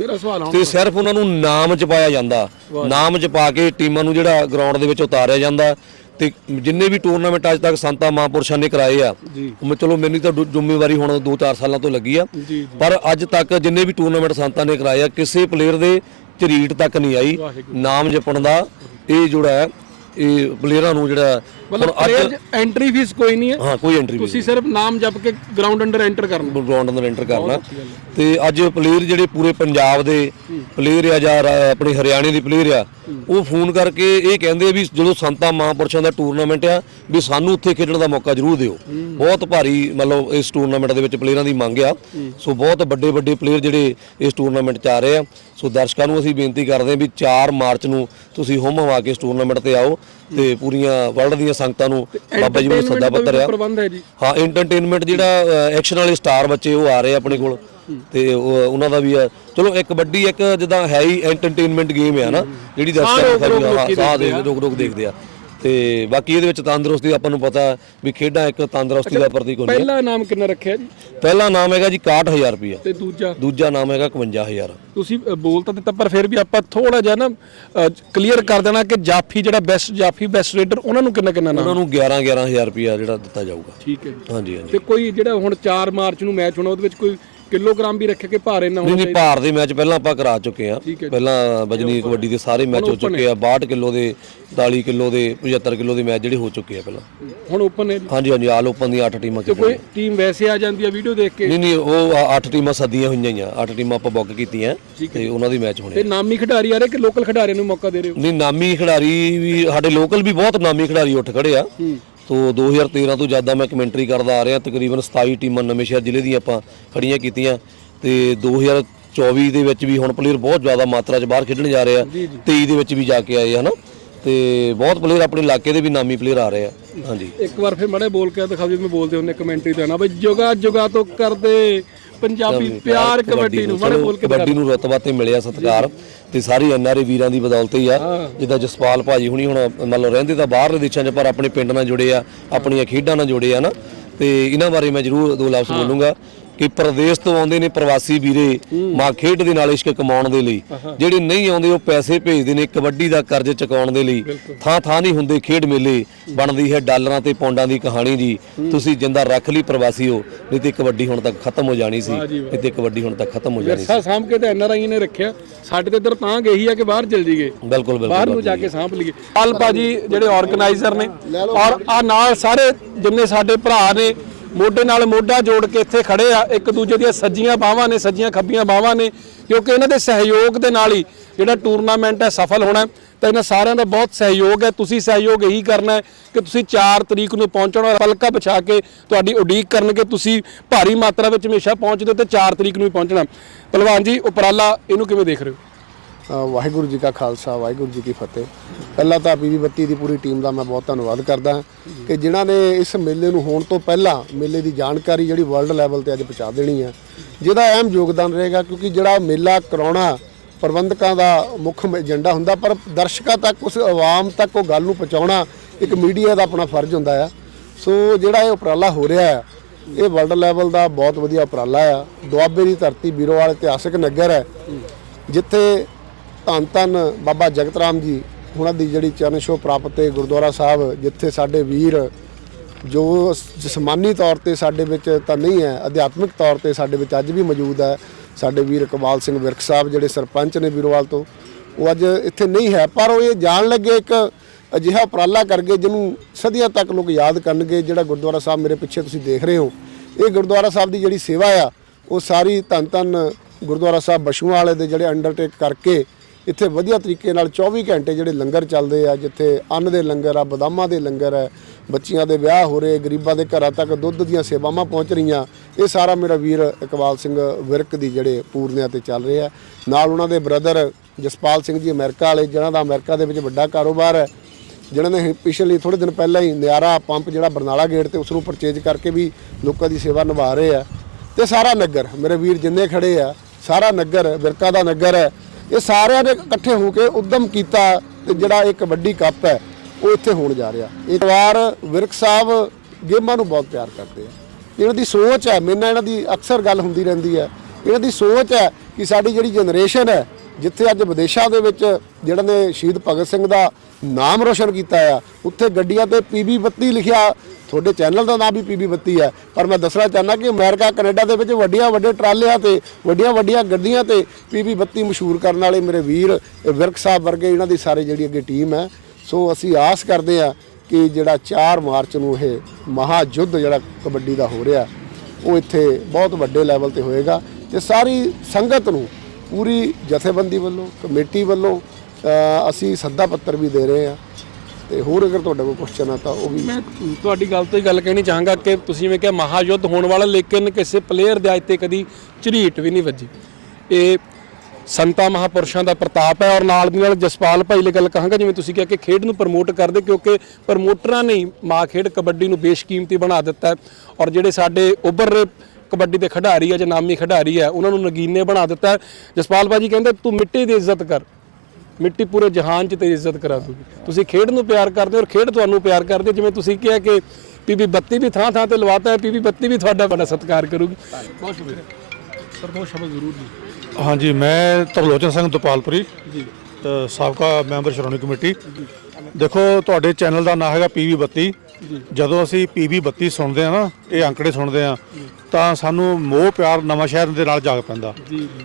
ਤੇ ਸਿਰਫ ਉਹਨਾਂ ਨੂੰ ਨਾਮ ਚ ਪਾਇਆ ਜਾਂਦਾ। ਨਾਮ ਚ ਪਾ ਕੇ ਟੀਮਾਂ ਨੂੰ ਜਿਹੜਾ ਗਰਾਊਂਡ ਦੇ ਵਿੱਚ ਉਤਾਰਿਆ ਜਾਂਦਾ। ਤੇ ਜਿੰਨੇ ਵੀ ਟੂਰਨਾਮੈਂਟ ਅੱਜ ਤੱਕ ਸੰਤਾਂ ਮਹਾਂਪੁਰਸ਼ਾਂ ਨੇ ਕਰਾਏ ਆ ਮੈਂ ਚਲੋ ਮੈਨੂੰ ਤਾਂ ਜ਼ਿੰਮੇਵਾਰੀ ਹੁਣ 2-4 ਸਾਲਾਂ ਤੋਂ ਲੱਗੀ ਆ। ਪਰ ਅੱਜ ਤੱਕ ਜਿੰਨੇ ਵੀ ਟੂਰਨਾਮੈਂਟ ਸੰਤਾਂ ਨੇ ਕਰਾਏ ਆ ਕਿਸੇ ਪਲੇਅਰ ਦੇ ਝਰੀਟ ਤੱਕ ਨਹੀਂ ਆਈ। ਨਾਮ ਜਪਣ ਦਾ ਇਹ ਜਿਹੜਾ ਹੈ। ਇਹ ਪਲੇਅਰਾਂ ਨੂੰ ਜਿਹੜਾ ਮਤਲਬ ਹੁਣ ਪਲੇਅਰ ਐਂਟਰੀ ਫੀਸ ਕੋਈ ਨਹੀਂ ਹੈ। ਹਾਂ ਕੋਈ ਐਂਟਰੀ ਤੁਸੀਂ ਸਿਰਫ ਨਾਮ ਜਪ ਕੇ ਗਰਾਊਂਡ ਅੰਡਰ ਐਂਟਰ ਕਰਨਾ। ਗਰਾਊਂਡ ਅੰਦਰ ਐਂਟਰ ਕਰਨਾ। ਤੇ ਅੱਜ ਪਲੇਅਰ ਜਿਹੜੇ ਪੂਰੇ ਪੰਜਾਬ ਦੇ ਪਲੇਅਰ ਆ ਜਾਂ ਰਾ- ਆਪਣੇ ਹਰਿਆਣੇ ਦੇ ਪਲੇਅਰ ਆ ਉਹ ਫੋਨ ਕਰਕੇ ਇਹ ਕਹਿੰਦੇ ਆ ਵੀ ਜਦੋਂ ਸੰਤਾਂ ਮਹਾਂਪੁਰਸ਼ਾਂ ਦਾ ਟੂਰਨਾਮੈਂਟ ਆ ਵੀ ਸਾਨੂੰ ਉੱਥੇ ਖੇਡਣ ਦਾ ਮੌਕਾ ਜ਼ਰੂਰ ਦਿਓ। ਬਹੁਤ ਭਾਰੀ ਮਤਲਬ ਇਸ ਟੂਰਨਾਮੈਂਟ ਦੇ ਵਿੱਚ ਪਲੇਅਰਾਂ ਦੀ ਮੰਗ ਆ। ਸੋ ਬਹੁਤ ਵੱਡੇ ਵੱਡੇ ਪਲੇਅਰ ਜਿਹੜੇ ਇਸ ਟੂਰਨਾਮੈਂਟ 'ਚ ਆ ਰਹੇ ਆ। ਸੋ ਦਰਸ਼ਕਾਂ ਨੂੰ ਅਸੀਂ ਬੇਨਤੀ ਕਰਦੇ ਹਾਂ ਵੀ 4 ਮਾਰਚ ਨੂੰ ਤੁਸੀਂ ਹੁਮ ਹਵਾ ਕੇ ਇਸ ਟੂਰਨਾਮੈਂਟ ਤੇ ਆਓ ਤੇ ਪੂਰੀਆਂ ਵਰਲਡ ਦੀਆਂ ਸੰਗਤਾਂ ਨੂੰ ਬਾਬਾ ਜੀ ਨੂੰ ਸੱਦਾ ਪੱਤਰ ਆ। ਹੈ ਐਂਟਰਟੇਨਮੈਂਟ ਜਿਹੜਾ ਐਕਸ਼ਨ ਵਾਲੇ ਸਟਾਰ ਬੱਚੇ ਉਹ ਆ ਰਹੇ ਆਪਣੇ ਕੋਲ। ਤੇ ਉਹ- ਉਹਨਾਂ ਦਾ ਵੀ ਆ। ਚਲੋ ਇੱਕ ਕਬੱਡੀ ਇੱਕ ਜਿੱਦਾਂ ਹੈ ਹੀ ਐਂਟਰਟੇਨਮੈਂਟ ਗੇਮ ਆ ਨਾ ਜਿਹੜੀ ਦਰਸ਼ਕਾਂ ਨੂੰ ਸਾਹ ਦੇ ਰੋਕ ਦੇਖਦੇ ਆ। ਤੇ ਬਾਕੀ ਇਹਦੇ ਵਿੱਚ ਤੰਦਰੁਸਤੀ ਆਪਾਂ ਨੂੰ ਪਤਾ ਵੀ ਖੇਡਾਂ ਇੱਕ ਤੰਦਰੁਸਤੀ ਦਾ ਪ੍ਰਤੀਕ ਹੁੰਦੀਆਂ। ਪਹਿਲਾ ਨਾਮ ਕਿੰਨਾ ਰੱਖਿਆ ਜੀ? ਪਹਿਲਾ ਨਾਮ ਹੈਗਾ ਜੀ 61000 ਰੁਪਇਆ। ਤੇ ਦੂਜਾ? ਦੂਜਾ ਨਾਮ ਹੈਗਾ 51000 ਤੁਸੀਂ ਅ, ਬੋਲ ਤਾਂ ਦਿੱਤਾ ਪਰ ਫਿਰ ਵੀ ਆਪਾਂ ਥੋੜਾ ਜਿਹਾ ਨਾ ਕਲੀਅਰ ਕਰ ਦੇਣਾ ਕਿ ਜਾਫੀ ਜਿਹੜਾ ਬੈਸਟ ਜਾਫੀ ਬੈਸਟ ਰੇਡਰ ਉਹਨਾਂ ਨੂੰ ਕਿੰਨਾ ਕਿੰਨਾ ਨਾਮ? ਉਹਨਾਂ ਨੂੰ 11 11000 ਰੁਪਇਆ ਜਿਹੜਾ ਦਿੱਤਾ ਜਾਊਗਾ। ਠੀਕ ਹੈ ਜੀ। ਹਾਂਜੀ ਹਾਂਜੀ। ਤੇ ਕੋਈ ਜਿਹੜਾ ਹੁਣ 4 ਮਾਰਚ ਨੂੰ ਮੈਚ ਹੋਣਾ ਉਹਦੇ ਵਿੱਚ ਕੋਈ ਕਿਲੋਗ੍ਰਾਮ ਵੀ ਰੱਖੇ ਕਿ ਭਾਰੇ ਨਾ ਨਹੀਂ ਹੋਣ ਨਹੀਂ ਭਾਰ ਦੇ ਮੈਚ ਪਹਿਲਾਂ ਆਪਾਂ ਕਰਾ ਚੁੱਕੇ ਆ ਠੀਕ ਹੈ ਜੀ। ਪਹਿਲਾਂ ਵਜਨੀ ਕਬੱਡੀ ਦੇ ਸਾਰੇ ਮੈਚ ਹੋ ਚੁੱਕੇ ਆ 62 ਕਿਲੋ ਦੇ 40 ਕਿਲੋ ਦੇ 75 ਕਿਲੋ ਦੇ ਮੈਚ ਜਿਹੜੇ ਹੋ ਚੁੱਕੇ ਆ ਪਹਿਲਾਂ। ਹੁਣ ਓਪਨ ਹੈ ਜੀ। ਹਾਂਜੀ ਹਾਂਜੀ ਆਲ ਓਪਨ ਦੀਆਂ 8 ਟੀਮਾਂ ਤੇ ਖੇਡੀਆਂ। ਕੋਈ ਟੀਮ ਵੈਸੇ ਆ ਜਾਂਦੀ ਆ ਵੀਡੀਓ ਦੇਖ ਕੇ। ਨਹੀਂ ਨਹੀਂ ਉਹ 8 ਟੀਮਾਂ ਸੱਦੀਆਂ ਹੋਈਆਂ ਹੀ ਆ। 8 ਟੀਮਾਂ ਆਪਾਂ ਬੁੱਕ ਕੀਤੀਆਂ ਤੇ ਉਹਨਾਂ ਦੀ ਮੈਚ ਹੋਣੇ ਤੇ ਨਾਮੀ ਖਿਡਾਰੀ ਆ ਰਹੇ ਕਿ ਲੋਕਲ ਖਿਡਾਰੀਆਂ ਨੂੰ ਮੌਕਾ ਦੇ ਰਹੇ ਹੋ? ਨਹੀਂ ਨਾਮੀ ਖਿਡਾਰੀ ਵੀ ਸਾਡੇ ਲੋਕਲ ਵੀ ਬਹੁਤ ਨਾਮੀ ਖਿਡਾਰੀ ਉੱਠ ਖੜੇ ਆ। ਤੋਂ 2013 ਤੋਂ ਜ਼ਿਆਦਾ ਮੈਂ ਕਮੈਂਟਰੀ ਕਰਦਾ ਆ ਰਿਹਾ ਤਕਰੀਬਨ 27 ਟੀਮਾਂ ਨਵੇਂ ਸ਼ਹਿਰ ਜ਼ਿਲ੍ਹੇ ਦੀਆਂ ਆਪਾਂ ਖੜੀਆਂ ਕੀਤੀਆਂ। ਤੇ 2024 ਦੇ ਵਿੱਚ ਵੀ ਹੁਣ ਪਲੇਅਰ ਬਹੁਤ ਜ਼ਿਆਦਾ ਮਾਤਰਾ 'ਚ ਬਾਹਰ ਖੇਡਣ ਜਾ ਰਹੇ ਆ 23 ਦੇ ਵਿੱਚ ਵੀ ਜਾ ਕੇ ਆਏ ਹਨਾ? ਤੇ ਬਹੁਤ ਪਲੇਅਰ ਆਪਣੇ ਇਲਾਕੇ ਦੇ ਵੀ ਨਾਮੀ ਪਲੇਅਰ ਆ ਰਹੇ ਆ। ਹਾਂਜੀ। ਇੱਕ ਵਾਰ ਫਿਰ ਮੜੇ ਬੋਲ ਕੇ ਦਿਖਾਓ ਜਿਵੇਂ ਬੋਲਦੇ ਹੁੰਦੇ ਕਮੈਂਟਰੀ ਨਾ ਬਈ ਜੁਗਾ ਜੁਗਾ ਤੋਂ ਕਰਦੇ। ਪੰਜਾਬੀ ਪਿਆਰ ਕਬੱਡੀ ਨੂੰ ਮੜੇ ਚਲੋ, ਬੋਲ ਕੇ ਕਬੱਡੀ ਨੂੰ ਰਤਬਾ ਤੇ ਮਿਲਿਆ ਸਤਿਕਾਰ ਤੇ ਸਾਰੀ ਐਨਆਰਏ ਵੀਰਾਂ ਦੀ ਬਦੌਲਤ ਹੀ ਆ। ਜਿੱਦਾਂ ਜਸਪਾਲ ਭਾਜੀ ਹੁਣੀ ਹੁਣ ਮੰਨ ਲਓ ਰਹਿੰਦੇ ਤਾਂ ਬਾਹਰਲੇ ਦੇਸ਼ਾਂ 'ਚ ਪਰ ਆਪਣੇ ਪਿੰਡ ਨਾਲ ਜੁੜੇ ਆ ਆਪਣੀਆਂ ਖੇਡਾਂ ਨਾਲ ਜੁੜੇ ਆ ਨਾ। ਤੇ ਇਹਨਾਂ ਬਾਰੇ ਮੈਂ ਜ਼ਰੂਰ ਦੋ ਲਫ਼ਜ਼ ਬੋਲੂੰਗਾ। ਕਿ ਪ੍ਰਦੇਸ਼ ਤੋਂ ਆਉਂਦੇ ਨੇ ਪ੍ਰਵਾਸੀ ਵੀਰੇ ਮਾਂ ਖੇਡ ਦੇ ਨਾਲ ਇਸ਼ਕ ਕਮਾਉਣ ਦੇ ਲਈ। ਜਿਹੜੇ ਨਹੀਂ ਆਉਂਦੇ ਉਹ ਪੈਸੇ ਭੇਜਦੇ ਨੇ ਕਬੱਡੀ ਦਾ ਕਰਜ਼ ਚੁਕਾਉਣ ਦੇ ਲਈ। ਥਾਂ ਥਾਂ ਨਹੀਂ ਹੁੰਦੇ ਖੇਡ ਮੇਲੇ। ਬਣਦੀ ਹੈ ਡਾਲਰਾਂ ਤੇ ਪੌਂਡਾਂ ਦੀ ਕਹਾਣੀ ਜੀ। ਤੁਸੀਂ ਜਿੰਦਾ ਰੱਖ ਲਈ ਪ੍ਰਵਾਸੀ ਹੋ ਨਹੀਂ ਤੇ ਕਬੱਡੀ ਹੁਣ ਤੱਕ ਖਤਮ ਹੋ ਜਾਣੀ ਸੀ। ਨਹੀਂ ਤੇ ਕਬੱਡੀ ਹੁਣ ਤੱਕ ਖਤਮ ਹੋ ਜਾਣੀ ਸੀ। ਸਾਂਭ ਕੇ ਤੇ ਐਨਆਰਆਈ ਨੇ ਰੱਖਿਆ। ਸਾਡੇ ਤੇ ਇਧਰ ਤਾਂ ਗਈ ਆ ਕਿ ਬਾਹਰ ਚਲ ਜੀਗੇ ਬਿਲਕੁਲ ਬਿਲਕੁਲ ਬਾਹਰ ਨੂੰ ਜਾ। ਕੇ ਸਾਂਭ ਲਈਏ। ਪਾਲ ਭਾਜੀ ਜਿਹੜੇ ਆਰਗੇਨਾਈਜ਼ਰ ਨੇ ਔਰ ਆ ਨਾਲ ਸਾਰੇ ਜਿੰਨੇ ਸਾਡੇ ਭਰਾ ਨੇ ਮੋਢੇ ਨਾਲ ਮੋਢਾ ਜੋੜ ਕੇ ਇੱਥੇ ਖੜੇ ਆ, ਇੱਕ ਦੂਜੇ ਦੀਆਂ ਸੱਜੀਆਂ ਬਾਹਾਂ ਨੇ, ਸੱਜੀਆਂ ਖੱਬੀਆਂ ਬਾਹਾਂ ਨੇ, ਕਿਉਂਕਿ ਇਹਨਾਂ ਦੇ ਸਹਿਯੋਗ ਦੇ ਨਾਲ ਹੀ ਜਿਹੜਾ ਟੂਰਨਾਮੈਂਟ ਹੈ ਸਫਲ ਹੋਣਾ ਤਾਂ ਇਹਨਾਂ ਸਾਰਿਆਂ ਦਾ ਬਹੁਤ ਸਹਿਯੋਗ ਹੈ। ਤੁਸੀਂ ਸਹਿਯੋਗ ਇਹੀ ਕਰਨਾ ਹੈ ਕਿ ਤੁਸੀਂ 4 ਤਰੀਕ ਨੂੰ ਪਹੁੰਚਣਾ ਔਰ ਪਲਕਾ ਵਿਛਾ ਕੇ ਤੁਹਾਡੀ ਉਡੀਕ ਕਰਨਗੇ। ਤੁਸੀਂ ਭਾਰੀ ਮਾਤਰਾ ਵਿੱਚ ਹਮੇਸ਼ਾ ਪਹੁੰਚਦੇ ਹੋ ਤੇ 4 ਤਰੀਕ ਨੂੰ ਹੀ ਪਹੁੰਚਣਾ। ਪਹਿਲਵਾਨ ਜੀ, ਉਪਰਾਲਾ ਇਹਨੂੰ ਕਿਵੇਂ ਦੇਖ ਰਹੇ ਹੋ? ਵਾਹਿਗੁਰੂ ਜੀ ਕਾ ਖਾਲਸਾ, ਵਾਹਿਗੁਰੂ ਜੀ ਕੀ ਫਤਿਹ। ਪਹਿਲਾਂ ਤਾਂ ਬੀਬੀ ਬੱਤੀ ਦੀ ਪੂਰੀ ਟੀਮ ਦਾ ਮੈਂ ਬਹੁਤ ਧੰਨਵਾਦ ਕਰਦਾ ਕਿ ਜਿਨ੍ਹਾਂ ਨੇ ਇਸ ਮੇਲੇ ਨੂੰ ਹੋਣ ਤੋਂ ਪਹਿਲਾਂ ਮੇਲੇ ਦੀ ਜਾਣਕਾਰੀ ਜਿਹੜੀ ਵਰਲਡ ਲੈਵਲ ਤੇ ਅੱਜ ਪਹੁੰਚਾ ਦੇਣੀ ਹੈ, ਜਿਹਦਾ ਅਹਿਮ ਯੋਗਦਾਨ ਰਹੇਗਾ ਕਿਉਂਕਿ ਜਿਹੜਾ ਮੇਲਾ ਕਰਾਉਣਾ ਪ੍ਰਬੰਧਕਾਂ ਦਾ ਮੁੱਖ ਏਜੰਡਾ ਹੁੰਦਾ, ਪਰ ਦਰਸ਼ਕਾਂ ਤੱਕ, ਉਸ ਆਵਾਮ ਤੱਕ ਉਹ ਗੱਲ ਨੂੰ ਪਹੁੰਚਾਉਣਾ ਇੱਕ ਮੀਡੀਆ ਦਾ ਆਪਣਾ ਫਰਜ਼ ਹੁੰਦਾ ਆ। ਸੋ ਜਿਹੜਾ ਇਹ ਉਪਰਾਲਾ ਹੋ ਰਿਹਾ ਹੈ, ਇਹ ਵਰਲਡ ਲੈਵਲ ਦਾ ਬਹੁਤ ਵਧੀਆ ਉਪਰਾਲਾ ਆ। ਦੁਆਬੇ ਦੀ ਧਰਤੀ ਬੀਰੋਵਾਲ ਇਤਿਹਾਸਕ ਨਗਰ ਹੈ, ਜਿੱਥੇ ਧੰਨ ਧੰਨ ਬਾਬਾ ਜਗਤ ਰਾਮ ਜੀ, ਉਹਨਾਂ ਦੀ ਜਿਹੜੀ ਚਰਨ ਛੋਹ ਪ੍ਰਾਪਤ ਹੈ ਗੁਰਦੁਆਰਾ ਸਾਹਿਬ, ਜਿੱਥੇ ਸਾਡੇ ਵੀਰ ਜੋ ਜਿਸਮਾਨੀ ਤੌਰ ਤੇ ਸਾਡੇ ਵਿੱਚ ਤਾਂ ਨਹੀਂ ਹੈ, ਅਧਿਆਤਮਿਕ ਤੌਰ ਤੇ ਸਾਡੇ ਵਿੱਚ ਅੱਜ ਵੀ ਮੌਜੂਦ ਹੈ, ਸਾਡੇ ਵੀਰ ਇਕਬਾਲ ਸਿੰਘ ਵਿਰਕ ਸਾਹਿਬ ਜਿਹੜੇ ਸਰਪੰਚ ਨੇ ਵੀਰੋਵਾਲ ਤੋਂ, ਉਹ ਅੱਜ ਇੱਥੇ ਨਹੀਂ ਹੈ, ਪਰ ਉਹ ਇਹ ਜਾਣ ਲੱਗੇ ਇੱਕ ਅਜਿਹਾ ਉਪਰਾਲਾ ਕਰਕੇ ਜਿਹਨੂੰ ਸਦੀਆਂ ਤੱਕ ਲੋਕ ਯਾਦ ਕਰਨਗੇ, ਜਿਹੜਾ ਗੁਰਦੁਆਰਾ ਸਾਹਿਬ ਮੇਰੇ ਪਿੱਛੇ ਤੁਸੀਂ ਦੇਖ ਰਹੇ ਹੋ। ਇਹ ਗੁਰਦੁਆਰਾ ਸਾਹਿਬ ਦੀ ਜਿਹੜੀ ਸੇਵਾ ਆ, ਉਹ ਸਾਰੀ ਧੰਨ ਧੰਨ ਗੁਰਦੁਆਰਾ ਸਾਹਿਬ ਬਸ਼ੂਆਂ ਵਾਲੇ ਦੇ ਜਿਹੜੇ ਅੰਡਰਟੇਕ ਕਰਕੇ ਇੱਥੇ ਵਧੀਆ ਤਰੀਕੇ ਨਾਲ 24 ਘੰਟੇ ਜਿਹੜੇ ਲੰਗਰ ਚੱਲਦੇ ਆ, ਜਿੱਥੇ ਅੰਨ ਦੇ ਲੰਗਰ ਆ, ਬਦਾਮਾਂ ਦੇ ਲੰਗਰ ਹੈ ਬੱਚੀਆਂ ਦੇ ਵਿਆਹ ਹੋ ਰਹੇ, ਗਰੀਬਾਂ ਦੇ ਘਰਾਂ ਤੱਕ ਦੁੱਧ ਦੀਆਂ ਸੇਵਾਵਾਂ ਪਹੁੰਚ ਰਹੀਆਂ, ਇਹ ਸਾਰਾ ਮੇਰਾ ਵੀਰ ਇਕਬਾਲ ਸਿੰਘ ਵਿਰਕ ਦੀ ਜਿਹੜੇ ਪੂਰਨਿਆਂ ਤੇ ਚੱਲ ਰਿਹਾ। ਨਾਲ ਉਹਨਾਂ ਦੇ ਬ੍ਰਦਰ ਜਸਪਾਲ ਸਿੰਘ ਜੀ ਅਮਰੀਕਾ ਵਾਲੇ ਜਿਹਨਾਂ ਦਾ ਅਮਰੀਕਾ ਦੇ ਵਿੱਚ ਵੱਡਾ ਕਾਰੋਬਾਰ ਹੈ ਜਿਹਨਾਂ ਨੇ ਪਿਛਲੇ ਥੋੜੇ ਦਿਨ ਪਹਿਲਾਂ ਹੀ ਨਿਆਰਾ ਪੰਪ ਜਿਹੜਾ ਬਰਨਾਲਾ ਗੇਟ ਤੇ ਉਸ ਨੂੰ ਪਰਚੇਜ ਕਰਕੇ ਵੀ ਲੋਕਾਂ ਦੀ ਸੇਵਾ ਨਿਭਾ ਰਹੇ ਆ। ਤੇ ਸਾਰਾ ਨਗਰ, ਮੇਰੇ ਵੀਰ ਜਿੰਨੇ ਖੜੇ ਆ, ਸਾਰਾ ਨਗਰ ਵਿਰਕਾ ਦਾ ਨਗਰ ਹੈ। ਇਹ ਸਾਰਿਆਂ ਨੇ ਇਕੱਠੇ ਹੋ ਕੇ ਉਦਮ ਕੀਤਾ ਤੇ ਜਿਹੜਾ ਇਹ ਕਬੱਡੀ ਕੱਪ ਹੈ, ਉਹ ਇੱਥੇ ਹੋਣ ਜਾ ਰਿਹਾ। ਇੱਕ ਵਾਰ ਵਿਰਕ ਸਾਹਿਬ ਗੇਮਾਂ ਨੂੰ ਬਹੁਤ ਪਿਆਰ ਕਰਦੇ ਆ। ਇਹਨਾਂ ਦੀ ਸੋਚ ਹੈ, ਮੇਰੇ ਨਾਲ ਇਹਨਾਂ ਦੀ ਅਕਸਰ ਗੱਲ ਹੁੰਦੀ ਰਹਿੰਦੀ ਹੈ। ਇਹਨਾਂ ਦੀ ਸੋਚ ਹੈ ਕਿ ਸਾਡੀ ਜਿਹੜੀ ਜਨਰੇਸ਼ਨ ਹੈ, ਜਿੱਥੇ ਅੱਜ ਵਿਦੇਸ਼ਾਂ ਦੇ ਵਿੱਚ ਜਿਹੜਾ ਨੇ ਸ਼ਹੀਦ ਭਗਤ ਸਿੰਘ ਦਾ ਨਾਮ ਰੋਸ਼ਨ ਕੀਤਾ ਆ, ਉੱਥੇ ਗੱਡੀਆਂ ਤੇ ਪੀਬੀ 32 ਲਿਖਿਆ ਤੁਹਾਡੇ ਚੈਨਲ ਦਾ ਨਾਮ ਵੀ ਪੀਬੀ 32 ਹੈ, ਪਰ ਮੈਂ ਦੱਸਣਾ ਚਾਹੁੰਦਾ ਕਿ ਅਮਰੀਕਾ, ਕੈਨੇਡਾ ਦੇ ਵਿੱਚ ਵੱਡੀਆਂ, ਵੱਡੇ ਟਰਾਲਿਆਂ ਤੇ, ਵੱਡੀਆਂ ਵੱਡੀਆਂ ਗੱਡੀਆਂ ਤੇ ਪੀਬੀ 32 ਮਸ਼ਹੂਰ ਕਰਨ ਵਾਲੇ ਮੇਰੇ ਵੀਰ ਵਿਰਕ ਸਾਹਿਬ ਵਰਗੇ ਇਹਨਾਂ ਦੀ ਸਾਰੇ ਜਿਹੜੀ ਅੱਗੇ ਟੀਮ ਹੈ। ਸੋ ਅਸੀਂ ਆਸ ਕਰਦੇ ਆ ਕਿ ਜਿਹੜਾ 4 ਮਾਰਚ ਨੂੰ ਇਹ ਮਹਾ ਯੁੱਧ ਜਿਹੜਾ ਕਬੱਡੀ ਦਾ ਹੋ ਰਿਹਾ, ਉਹ ਇੱਥੇ ਬਹੁਤ ਵੱਡੇ ਲੈਵਲ ਤੇ ਹੋਏਗਾ ਤੇ ਸਾਰੀ ਸੰਗਤ ਨੂੰ ਪੂਰੀ ਜਥੇਬੰਦੀ ਵੱਲੋਂ, ਕਮੇਟੀ ਵੱਲੋਂ ਅਸੀਂ ਸੱਦਾ ਪੱਤਰ ਵੀ ਦੇ ਰਹੇ ਆ ਤੇ ਹੋਰ ਅਗਰ ਤੁਹਾਡਾ ਕੋਈ ਕੁਐਸਚਨ ਆ ਤਾਂ ਉਹ ਵੀ ਮੈਂ ਤੁਹਾਡੀ ਗੱਲ ਤੋਂ ਹੀ ਗੱਲ ਕਹਿਣੀ ਚਾਹਾਂਗਾ ਕਿ ਤੁਸੀਂ ਜਿਵੇਂ ਕਿਹਾ ਮਹਾਯੁੱਧ ਹੋਣ ਵਾਲਾ, ਲੇਕਿਨ ਕਿਸੇ ਪਲੇਅਰ ਦੇ ਅੱਜ ਤੇ ਕਦੀ ਝਰੀਟ ਵੀ ਨਹੀਂ ਵੱਜੀ ਇਹ ਸੰਤਾ ਮਹਾਪੁਰਸ਼ਾਂ ਦਾ ਪ੍ਰਤਾਪ ਹੈ ਔਰ ਨਾਲ ਦੀ ਨਾਲ ਜਸਪਾਲ ਭਾਈ ਲਈ ਗੱਲ ਕਹਾਂਗਾ, ਜਿਵੇਂ ਤੁਸੀਂ ਕਿਹਾ ਕਿ ਖੇਡ ਨੂੰ ਪ੍ਰਮੋਟ ਕਰਦੇ ਕਿਉਂਕਿ ਪ੍ਰਮੋਟਰਾਂ ਨੇ ਮਾਂ ਖੇਡ ਕਬੱਡੀ ਨੂੰ ਬੇਸ਼ਕੀਮਤੀ ਬਣਾ ਦਿੱਤਾ ਹੈ ਔਰ ਜਿਹੜੇ ਸਾਡੇ ਉੱਭਰ ਰਹੇ ਕਬੱਡੀ ਦੇ ਖਿਡਾਰੀ ਆ ਜਾਂ ਨਾਮੀ ਖਿਡਾਰੀ ਆ, ਉਹਨਾਂ ਨੂੰ ਨਗੀਨੇ ਬਣਾ ਦਿੱਤਾ ਹੈ। ਜਸਪਾਲ ਭਾਜੀ ਕਹਿੰਦੇ, ਤੂੰ ਮਿੱਟੀ ਦੀ ਇੱਜ਼ਤ ਕਰ ਮਿੱਟੀ ਪੂਰੇ ਜਹਾਨ 'ਚ ਤੇਰੀ ਇੱਜ਼ਤ ਕਰਾ ਦੂਗੀ। ਤੁਸੀਂ ਖੇਡ ਨੂੰ ਪਿਆਰ ਕਰਦੇ ਹੋ ਔਰ ਖੇਡ ਤੁਹਾਨੂੰ ਪਿਆਰ ਕਰਦੀ ਹੈ। ਜਿਵੇਂ ਤੁਸੀਂ ਕਿਹਾ ਕਿ ਪੀਬੀ 32 ਵੀ ਥਾਂ ਥਾਂ ਤੇ ਲਵਾਤਾ ਹੈ ਪੀਬੀ 32 ਵੀ ਤੁਹਾਡਾ ਬੜਾ ਸਤਿਕਾਰ ਕਰੂਗੀ। ਬਹੁਤ ਸ਼ੁਕਰੀਆ। ਸਰ ਦੋ ਸ਼ਬਦ ਜ਼ਰੂਰ ਜੀ। ਹਾਂਜੀ ਮੈਂ ਤਰਲੋਚਨ ਸਿੰਘ ਦੁਪਾਲਪੁਰੀ। ਜੀ। ਸਾਬਕਾ ਮੈਂਬਰ ਸ਼੍ਰੋਮਣੀ ਕਮੇਟੀ। ਦੇਖੋ ਤੁਹਾਡੇ ਚੈਨਲ ਦਾ ਨਾਮ ਹੈਗਾ ਪੀਵੀ 32 ਜਦੋਂ ਅਸੀਂ ਪੀਵੀ 32 ਸੁਣਦੇ ਆ ਨਾ ਇਹ ਅੰਕੜੇ ਸੁਣਦੇ ਆ ਤਾਂ ਸਾਨੂੰ ਮੋਹ ਪਿਆਰ ਨਵਾਂ ਸ਼ਹਿਰ ਦੇ ਨਾਲ ਜਾਗ ਪੈਂਦਾ।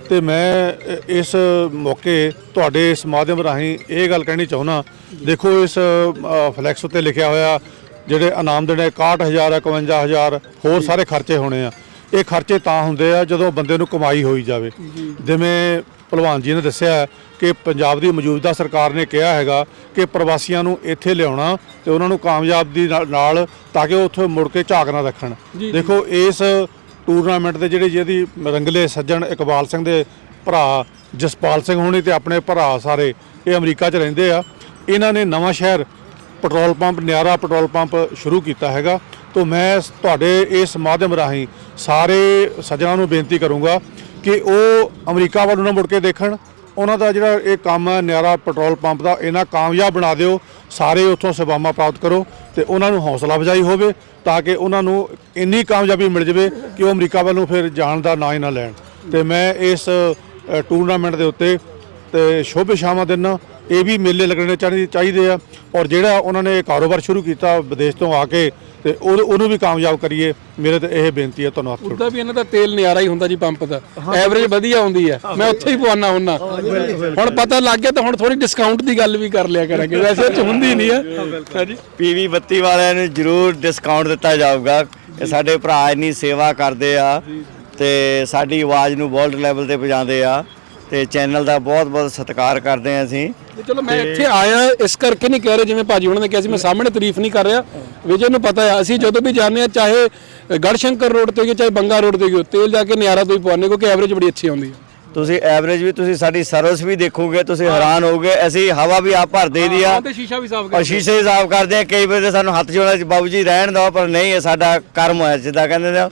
ਤੇ ਮੈਂ ਇਸ ਮੌਕੇ ਤੁਹਾਡੇ ਇਸ ਮਾਧਿਅਮ ਰਾਹੀਂ ਇਹ ਗੱਲ ਕਹਿਣੀ ਚਾਹੁੰਦਾ ਦੇਖੋ ਇਸ ਫਲੈਕਸ ਉੱਤੇ ਲਿਖਿਆ ਹੋਇਆ ਜਿਹੜੇ ਇਨਾਮ ਦੇਣੇ 61000 51000 ਹੋਰ ਸਾਰੇ ਖਰਚੇ ਹੋਣੇ ਆ। ਇਹ ਖਰਚੇ ਤਾਂ ਹੁੰਦੇ ਆ ਜਦੋਂ ਬੰਦੇ ਨੂੰ ਕਮਾਈ ਹੋਈ ਜਾਵੇ। ਜਿਵੇਂ ਭਲਵਾਨ ਜੀ ਨੇ ਦੱਸਿਆ ਕਿ ਪੰਜਾਬ ਦੀ ਮੌਜੂਦਾ ਸਰਕਾਰ ਨੇ ਕਿਹਾ ਹੈਗਾ ਕਿ ਪ੍ਰਵਾਸੀਆਂ ਨੂੰ ਇੱਥੇ ਲਿਆਉਣਾ ਤੇ ਉਹਨਾਂ ਨੂੰ ਕਾਮਯਾਬੀ ਨਾਲ- ਨਾਲ ਤਾਂ ਕਿ ਉਹ ਉੱਥੇ ਮੁੜ ਕੇ ਝਾਕ ਨਾ ਰੱਖਣ। ਦੇਖੋ ਇਸ ਟੂਰਨਾਮੈਂਟ ਦੇ ਜਿਹੜੇ ਜਿਹਦੀ ਰੰਗਲੇ ਸੱਜਣ ਇਕਬਾਲ ਸਿੰਘ ਦੇ ਭਰਾ ਜਸਪਾਲ ਸਿੰਘ ਹੋਣੀ ਤੇ ਆਪਣੇ ਭਰਾ ਸਾਰੇ ਇਹ ਅਮਰੀਕਾ 'ਚ ਰਹਿੰਦੇ ਆ ਇਹਨਾਂ ਨੇ Nawanshahr petrol pump Niara petrol pump ਸ਼ੁਰੂ ਕੀਤਾ ਹੈਗਾ। ਤੋਂ ਮੈਂ ਤੁਹਾਡੇ ਇਸ ਮਾਧਿਅਮ ਰਾਹੀਂ ਸਾਰੇ ਸੱਜਣਾਂ ਨੂੰ ਬੇਨਤੀ ਕਰੂੰਗਾ ਕਿ ਉਹ ਅਮਰੀਕਾ ਵੱਲ ਨੂੰ ਮੁੜ ਕੇ ਦੇਖਣ ਉਹਨਾਂ ਦਾ ਜਿਹੜਾ ਇਹ ਕੰਮ ਹੈ ਨਿਆਰਾ ਪੈਟਰੋਲ ਪੰਪ ਦਾ, ਇਹਨਾਂ ਕਾਮਯਾਬ ਬਣਾ ਦਿਓ, ਸਾਰੇ ਉੱਥੋਂ ਸੇਵਾਵਾਂ ਪ੍ਰਾਪਤ ਕਰੋ ਤੇ ਉਹਨਾਂ ਨੂੰ ਹੌਸਲਾ ਅਫਜ਼ਾਈ ਹੋਵੇ ਤਾਂ ਕਿ ਉਹਨਾਂ ਨੂੰ ਇੰਨੀ ਕਾਮਯਾਬੀ ਮਿਲ ਜਾਵੇ ਕਿ ਉਹ ਅਮਰੀਕਾ ਵੱਲੋਂ ਫਿਰ ਜਾਣ ਦਾ ਨਾਂ ਹੀ ਨਾ ਲੈਣ। ਤੇ ਮੈਂ ਇਸ ਟੂਰਨਾਮੈਂਟ ਦੇ ਉੱਤੇ ਤੇ ਸ਼ੁਭ ਸ਼ਾਮਾਂ ਦਿਨ ਇਹ ਵੀ ਮੇਲੇ ਲੱਗਣੇ ਚਾਹੀ- ਚਾਹੀਦੇ ਆ ਔਰ ਜਿਹੜਾ ਉਹਨਾਂ ਨੇ ਕਾਰੋਬਾਰ ਸ਼ੁਰੂ ਕੀਤਾ ਵਿਦੇਸ਼ ਤੋਂ ਆ ਕੇ ਤੇ ਉਹ- ਉਹਨੂੰ ਵੀ ਕਾਮਯਾਬ ਕਰੀਏ ਮੇਰੇ ਤੇ ਇਹ ਬੇਨਤੀ ਹੈ ਤੁਹਾਨੂੰ ਹੱਥ। ਉਹਦਾ ਵੀ ਇਹਨਾਂ ਦਾ ਤੇਲ ਨਿਆਰਾ ਹੀ ਹੁੰਦਾ ਜੀ ਪੰਪ ਦਾ। ਐਵਰੇਜ ਵਧੀਆ ਹੁੰਦੀ ਹੈ। ਮੈਂ ਉੱਥੇ ਹੀ ਪਵਾਨਾ ਹੁੰਨਾ। ਹੁਣ ਪਤਾ ਲੱਗ ਗਿਆ ਤਾਂ ਹੁਣ ਥੋੜੀ ਡਿਸਕਾਊਂਟ ਦੀ ਗੱਲ ਵੀ ਕਰ ਲਿਆ ਕਰਾਂਗੇ। ਵੈਸੇ ਇਹ ਚ ਹੁੰਦੀ ਨਹੀਂ ਹੈ। ਹਾਂਜੀ। ਪੀਵੀ 32 ਵਾਲਿਆਂ ਨੂੰ ਜ਼ਰੂਰ ਡਿਸਕਾਊਂਟ ਦਿੱਤਾ ਜਾਊਗਾ ਕਿ ਸਾਡੇ ਭਰਾ ਇੰਨੀ ਸੇਵਾ ਕਰਦੇ ਆ ਤੇ ਸਾਡੀ ਆਵਾਜ਼ ਨੂੰ ਵਰਲਡ ਲੈਵਲ ਤੇ ਪਹੁੰਚਾਉਂਦੇ ਆ। ਤੇ ਚੈਨਲ ਦਾ ਬਹੁਤ ਬਹੁਤ ਸਤਿਕਾਰ ਕਰਦੇ ਆ ਅਸੀਂ। ਤੇ ਚਲੋ ਮੈਂ ਇੱਥੇ ਆਇਆ ਇਸ ਕਰਕੇ ਨਹੀਂ ਕਹਿ ਰਿਹਾ ਜਿਵੇਂ ਭਾਜੀ ਉਹਨਾਂ ਨੇ ਕਿਹਾ ਸੀ ਮੈਂ ਸਾਹਮਣੇ ਤਾਰੀਫ ਨਹੀਂ ਕਰ ਰਿਹਾ। ਵਿਜੇ ਨੂੰ ਪਤਾ ਹੈ ਅਸੀਂ ਜਦੋਂ ਵੀ ਜਾਂਦੇ ਆ ਚਾਹੇ ਗੜਸ਼ੰਕਰ ਰੋਡ ਤੇ ਗਏ ਚਾਹੇ ਬੰਗਾ ਰੋਡ ਤੇ ਗਏ ਤੇਲ ਜਾ ਕੇ ਨਿਆਰਾ ਤੋਂ ਹੀ ਪਵਾਉਂਦੇ ਕਿਉਂਕਿ ਐਵਰੇਜ ਬੜੀ ਅੱਛੀ ਆਉਂਦੀ ਹੈ। ਤੁਸੀਂ ਐਵਰੇਜ ਵੀ ਤੁਸੀਂ ਸਾਡੀ ਸਰਵਿਸ ਵੀ ਦੇਖੋਗੇ ਤੁਸੀਂ ਹੈਰਾਨ ਹੋਗੇ ਅਸੀਂ ਹਵਾ ਵੀ ਆਪ ਭਰ ਦੇਈਦੀ ਆ। ਤੇ ਸ਼ੀਸ਼ਾ ਵੀ ਸਾਫ਼ ਔਰ ਸ਼ੀਸ਼ੇ ਹੀ ਸਾਫ਼ ਕਰਦੇ ਆ ਕਈ ਵਾਰ ਸਾਨੂੰ ਹੱਥ ਜੋੜਨਾ ਚ ਬਾਬੂ ਜੀ ਰਹਿਣ ਦਿਓ ਪਰ ਨਹੀਂ ਇਹ ਸਾਡਾ ਕਰਮ ਹੋਇਆ ਜਿੱਦਾਂ ਕਹਿੰਦੇ ਨੇ।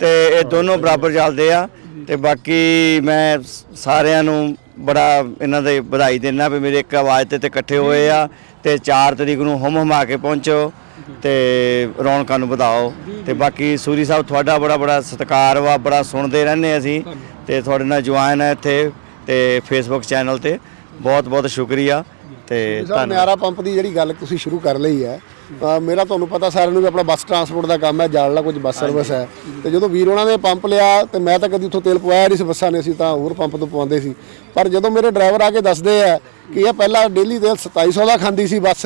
ਤੇ ਇਹ ਦੋਨੋਂ ਬਰਾਬਰ ਚੱਲਦੇ ਆ। ਤੇ ਬਾਕੀ ਮੈਂ ਸਾਰਿਆਂ ਨੂੰ ਬੜਾ ਇਹਨਾਂ ਦੇ ਵਧਾਈ ਦਿੰਦਾ ਵੀ ਮੇਰੇ ਇੱਕ ਆਵਾਜ਼ ਤੇ ਤੇ ਇਕੱਠੇ ਹੋਏ ਆ ਤੇ 4 ਤਰੀਕ ਨੂੰ ਹਮ ਹਮਾ ਕੇ ਪਹੁੰਚੋ ਤੇ ਰੌਣਕਾਂ ਨੂੰ ਵਧਾਓ। ਤੇ ਬਾਕੀ ਸੂਰੀ ਸਾਹਿਬ ਤੁਹਾਡਾ ਬੜਾ ਬੜਾ ਸਤਿਕਾਰ ਵਾ ਬੜਾ ਸੁਣਦੇ ਰਹਿੰਦੇ ਅਸੀਂ ਤੇ ਤੁਹਾਡੇ ਨਾਲ ਜੁਆਇਨ ਹੈ ਇੱਥੇ ਤੇ ਫੇਸਬੁੱਕ ਚੈਨਲ ਤੇ। ਬਹੁਤ ਬਹੁਤ ਸ਼ੁਕਰੀਆ ਤੇ ਧੰਨਵਾਦ। ਨਿਆਰਾ ਪੰਪ ਦੀ ਜਿਹੜੀ ਗੱਲ ਤੁਸੀਂ ਸ਼ੁਰੂ ਕਰ ਲਈ ਹੈ ਅ, ਮੇਰਾ ਤੁਹਾਨੂੰ ਪਤਾ ਸਾਰਿਆਂ ਨੂੰ ਵੀ ਆਪਣਾ ਬੱਸ ਟਰਾਂਸਪੋਰਟ ਦਾ ਕੰਮ ਹੈ ਜਾਲਲਾ ਕੁਝ ਬੱਸ ਸਰਵਿਸ ਹੈ। ਤੇ ਜਦੋਂ ਵੀਰ ਉਹਨਾਂ ਨੇ ਪੰਪ ਲਿਆ ਤੇ ਮੈਂ ਤਾਂ ਕਦੀ ਉੱਥੋਂ ਤੇਲ ਪਵਾਇਆ ਨਹੀਂ ਸੀ ਬੱਸਾਂ ਨੇ ਅਸੀਂ ਤਾਂ ਹੋਰ ਪੰਪ ਤੋਂ ਪਵਾਉਂਦੇ ਸੀ। ਪਰ ਜਦੋਂ ਮੇਰੇ ਡਰਾਈਵਰ ਆ ਕੇ ਦੱਸਦੇ ਆ ਕਿ ਇਹ ਪਹਿਲਾਂ ਡੇਲੀ ਤੇਲ 2700 ਦਾ ਖਾਂਦੀ ਸੀ ਬੱਸ